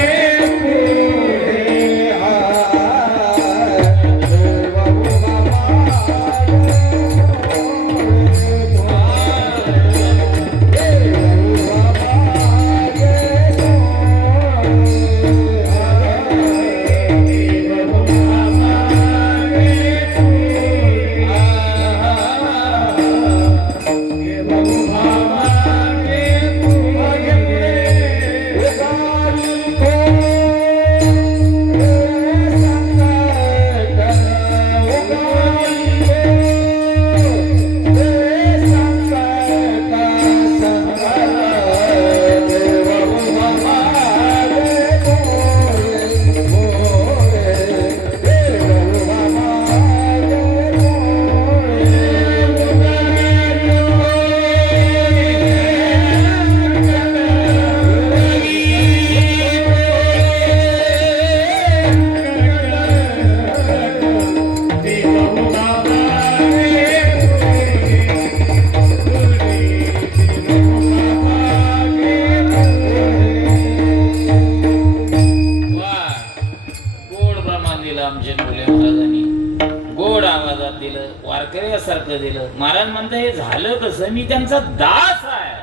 वारकऱ्यासारखं दिलं. महाराज म्हणतात हे झालं कसं? मी त्यांचा दास आहे.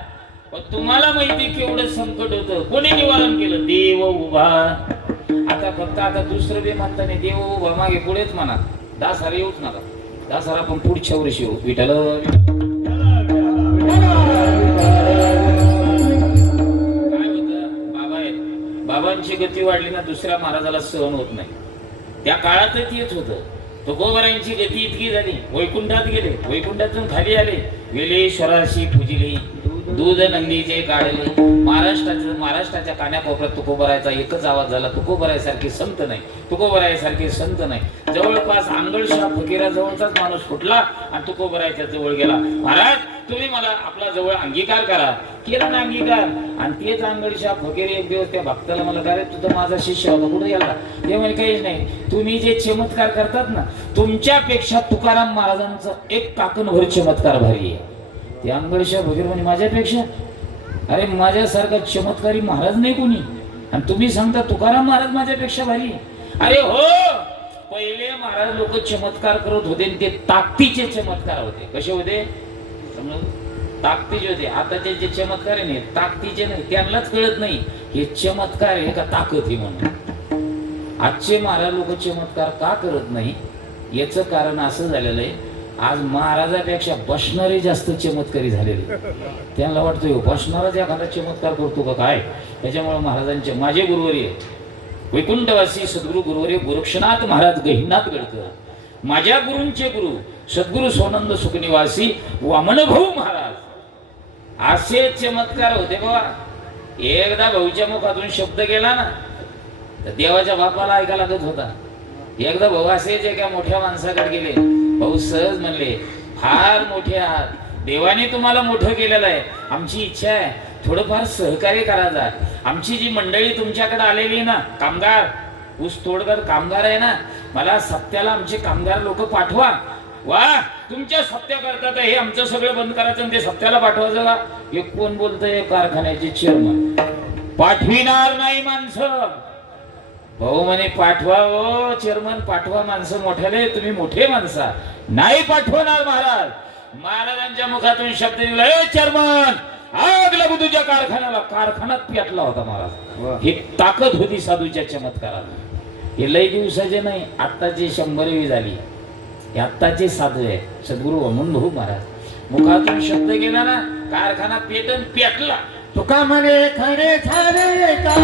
पण तुम्हाला माहिती केवढं संकट होतं. कोणी निवारण केलं? देव उभा. आता फक्त आता दुसरं बी म्हणता नाही. देव उभा मागे पुढेच म्हणा. दासारा येऊच नका. दासारा पण पुढच्या वर्षी येऊ. विठ्ठल काय होतं? बाबा आहेत. बाबांची गती वाढली ना दुसऱ्या महाराजाला सहन होत नाही. त्या काळातच येत होतं. तुकोबरांची गती इतकी झाली वैकुंठात गेले. वैकुंठातून खाली आले. वेलेश्वराशी पूजिले. दूध दूध नंदीचे काढले. महाराष्ट्राच्या कान्याकोपऱ्यात तुकोबरायचा एकच आवाज झाला, तुकोबरायसारखे संत नाही, तुकोबरायसारखे संत नाही. जवळपास अंगळशाह फकीराजवळचाच माणूस फुटला आणि तुकोबरायच्या जवळ गेला. महाराज तुम्ही मला आपला जवळ अंगीकार करा. केला ना अंगीकार. आणि तेच अंगळशाह फकीर एक दिवस त्या भक्ताला मला काय, तू तर माझा शिष्य होता, कुठे गेला? ते म्हणे काहीच नाही, तुम्ही जे चमत्कार करतात ना, तुमच्यापेक्षा तुकाराम महाराजांचं एक काकणभर चमत्कार भारी आहे. ते अंगळशाह फकीर म्हणे माझ्यापेक्षा? अरे माझ्यासारखा चमत्कारी महाराज नाही कोणी, आणि तुम्ही सांगता तुकाराम महाराज माझ्यापेक्षा भारी? अरे हो, पहिले महाराज लोक चमत्कार करत होते, ते ताकदीचे चमत्कार होते. कसे होते? ताकदीचे होते. आताचे जे चमत्कार आहे नाही, ताकदीचे नाही, त्यांनाच कळत नाही हे चमत्कार आहे का ताकद आहे म्हणून. आजचे महाराज लोक चमत्कार का करत नाही याचं कारण असं झालेलं आहे, आज महाराजापेक्षा बसणारे जास्त चमत्कारी झालेले. त्यांना वाटतं बसणाराच एखादा चमत्कार करतो का काय. त्याच्यामुळे महाराजांचे माझे गुरुवर्य वैकुंठवासी सद्गुरु गुरुवर्य गोरक्षनाथ महाराज गहिनाथ गडकर, माझ्या गुरूंचे गुरु सद्गुरु सोनंद सुखनिवासी वामनभाऊ महाराज, असे चमत्कार होते बाबा. एकदा भाऊच्या मुखातून शब्द गेला ना तर देवाच्या बापाला ऐका लागत होता. एकदा भाऊ असेच एका मोठ्या माणसाकडे गेले. भाऊ सहज म्हणले, फार मोठे आहात, देवाने तुम्हाला मोठं केलेलं आहे, आमची इच्छा आहे थोडंफार सहकार्य करायचा. आमची जी मंडळी तुमच्याकडे आलेली आहे ना, कामगार, ऊस तोडकर कामगार आहे ना, मला सप्त्याला आमचे कामगार लोक पाठवा. वा, तुमच्या सप्त्या करतात हे आमचं सगळं बंद करायचं आणि ते सप्त्याला पाठवायचं का? हे कोण बोलतंय? कारखान्याचे चेअरमन. पाठविणार नाही माणसं. भाऊ म्हणे पाठवा ओ चेअरमन, पाठवा माणसं मोठ्याले, तुम्ही मोठे माणसा. नाही पाठवणार महाराज. महाराजांच्या मुखातून शब्द दिला, ए चेअरमन आग लागू तुझ्या कारखान्याला. कारखान्यात पेटला होता महाराज. ही ताकद होती साधूच्या चमत्कारात. हे लय दिवसाचे नाही, आत्ताची 100वी झाली. हे आत्ताचे साधू आहे सद्गुरु वामनभाऊ महाराज. मुखातून शब्द गेला ना, कारखाना पेटन पेटला. तुका म्हणे खरे झाले का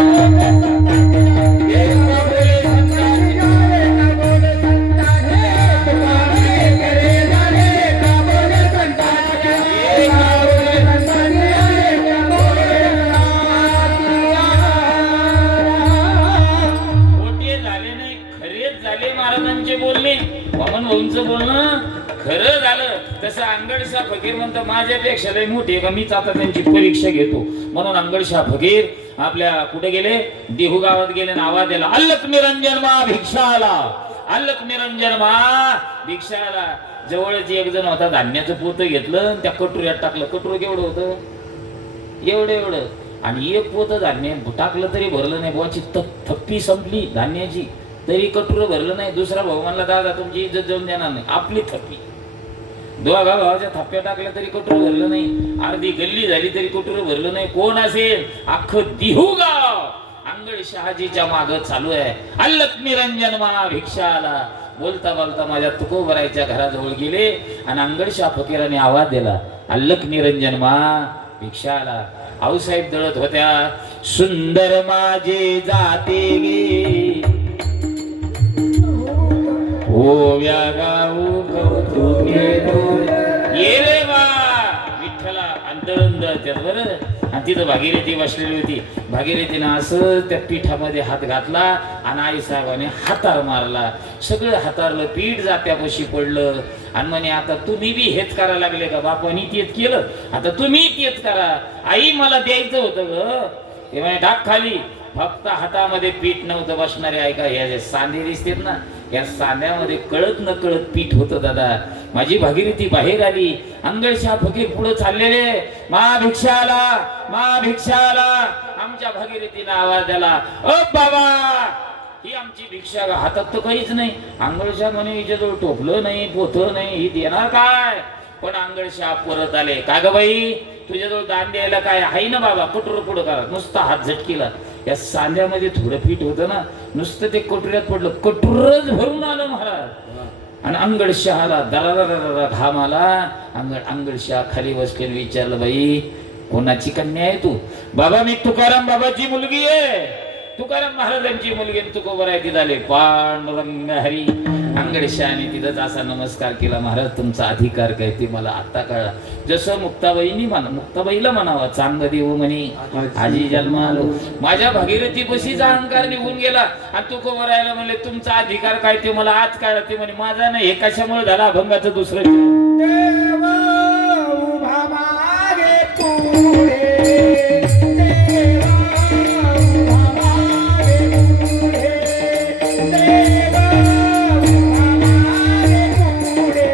वामनभाऊंचं बोलणं खरं झालं. तसं अंगडशाह फकीर म्हणतो माझ्यापेक्षा लय मोठे का, मीच आता त्यांची परीक्षा घेतो. म्हणून अंगडशाह फकीर आपल्या कुठे गेले? देहू गावात गेले, नावा दिला, अल्लक निरंजन मा भिक्षाला, अल्लक निरंजन मा भिक्षाला. जवळच एक जण होता, धान्याचं पोतं घेतलं त्या कटोऱ्यात टाकलं. कटोर केवढं होतं? एवढं एवढं. आणि एक पोतं धान्य टाकलं तरी भरलं नाही. बुवाची थप्पी संपली धान्याची, तरी कटोर भरलं नाही. दुसरा भाऊ म्हणला, दादा तुमची इज्जत जाऊन देणार नाही. आपली थप्पी. दोघा भावाच्या थप्प्या टाकल्या तरी कटोर भरलं नाही. अर्धी गल्ली झाली तरी कटोर भरलं नाही. कोण असेल? अख्खं दिहू गाव अंगडशहाजीच्या माग चालू आहे. अल्लक निरंजन मा भिक्षाला. बोलता बोलता माझ्या तुकोबरायच्या घराजवळ गेले आणि अंगडशाह फकीराने आवाज दिला, अल्लक निरंजन मा भिक्षाला. आऊसाहेब दळत होत्या, सुंदर माझे जाते गे ओव्या गाऊ कौतुके ये रे वा विठ्ठला. अंतरंद त्यात बरं. आणि तिथं भागीरथी बसलेली होती. भागीरथीनं असं त्या पिठामध्ये हात घातला आणि आईसाहेबाने हातार मारला. सगळं हातारलं, पीठ जात्यापाशी पडलं. आणि म्हणे आता तुम्ही बी हेच करायला लागले का? बापानी तेच केलं, आता तुम्ही तेच करा. आई मला द्यायचं होतं ग. ते म्हणे टाक खाली. फक्त हातामध्ये पीठ नव्हतं बसणारे. ऐका, या सांधे दिसतात ना, या सांध्यामध्ये कळत न कळत पीठ होतं दादा. माझी भागीरथी बाहेर आली. अंगडशाह फकीर पुढे चाललेले, मा भिक्षाला, मा भिक्षाला. आमच्या भागीरथीनं आवाज दिला, ओ बाबा ही आमची भिक्षा. हातात तर काहीच नाही. अंगडशाह म्हणे हिच्याजवळ टोपलं नाही, पोथं नाही, ही देणार काय? पण अंगडशाह परत आले. का ग बाई, तुझ्याजवळ दान द्यायला काय आहे ना बाबा? कटोर पुढं करा. नुसता हात झटकीला. या सांध्यामध्ये थोडं पीठ होतं ना, नुसतं ते कटोऱ्यात पडलं. कटोरच भरून आलं महाराज. आणि अंगडशहाला दरा घाम आला. अंगडशाह खाली बसलेलं विचारलं, बाई कोणाची कन्या आहे तू? बाबा मी तुकाराम बाबाची मुलगी आहे. तुकाराम महाराजांची मुलगी. तुकोबराय ती झाले पांडुरंग हरी. अंगडशाने तिथंच असा नमस्कार केला. महाराज तुमचा अधिकार काय ते मला आता कळला. जसं मुक्ताबाईला म्हणावा चांग देऊ म्हणे आजी जन्म आलो. माझ्या भागीरथी बशीचा अहंकार निघून गेला आणि तू कोण राहिला म्हणले तुमचा अधिकार काय ते मला आज कळलं. ते म्हणे माझा नाही हे कशामुळे झाला अभंगाचं दुसरं जीवन. देव उभा मागे पुढे, देव उभा मागे पुढे, देव उभा मागे पुढे, देव उभा मागे पुढे,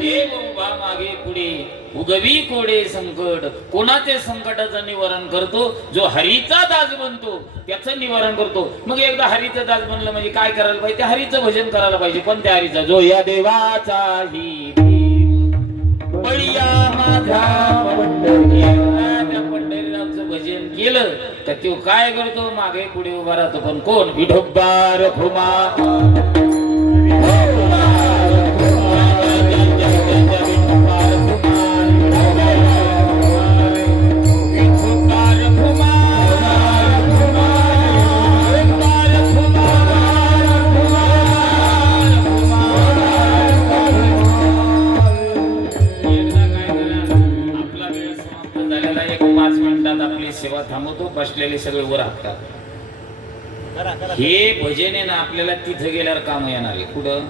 देव उभा मागे उगवी कोडे संकट. कोणाचे संकटाचं निवारण करतो जो हरीचा दास बनतो त्याचं निवारण करतो. मग एकदा हरीचं दास बनलं म्हणजे काय करायला पाहिजे? त्या हरीचं भजन करायला पाहिजे. पण त्या हरीचा जो या देवाचाही बळीया माझा पंढरीरावचं भजन केलं तर तो काय करतो? मागे पुढे उभा राहतो. पण कोण? विठोबार खुमा आपली सेवा थांबवतो. बसलेले सगळे वर हात. हे भजन आहे ना आपल्याला तिथं गेल्यावर काम येणार आहे. कुठं?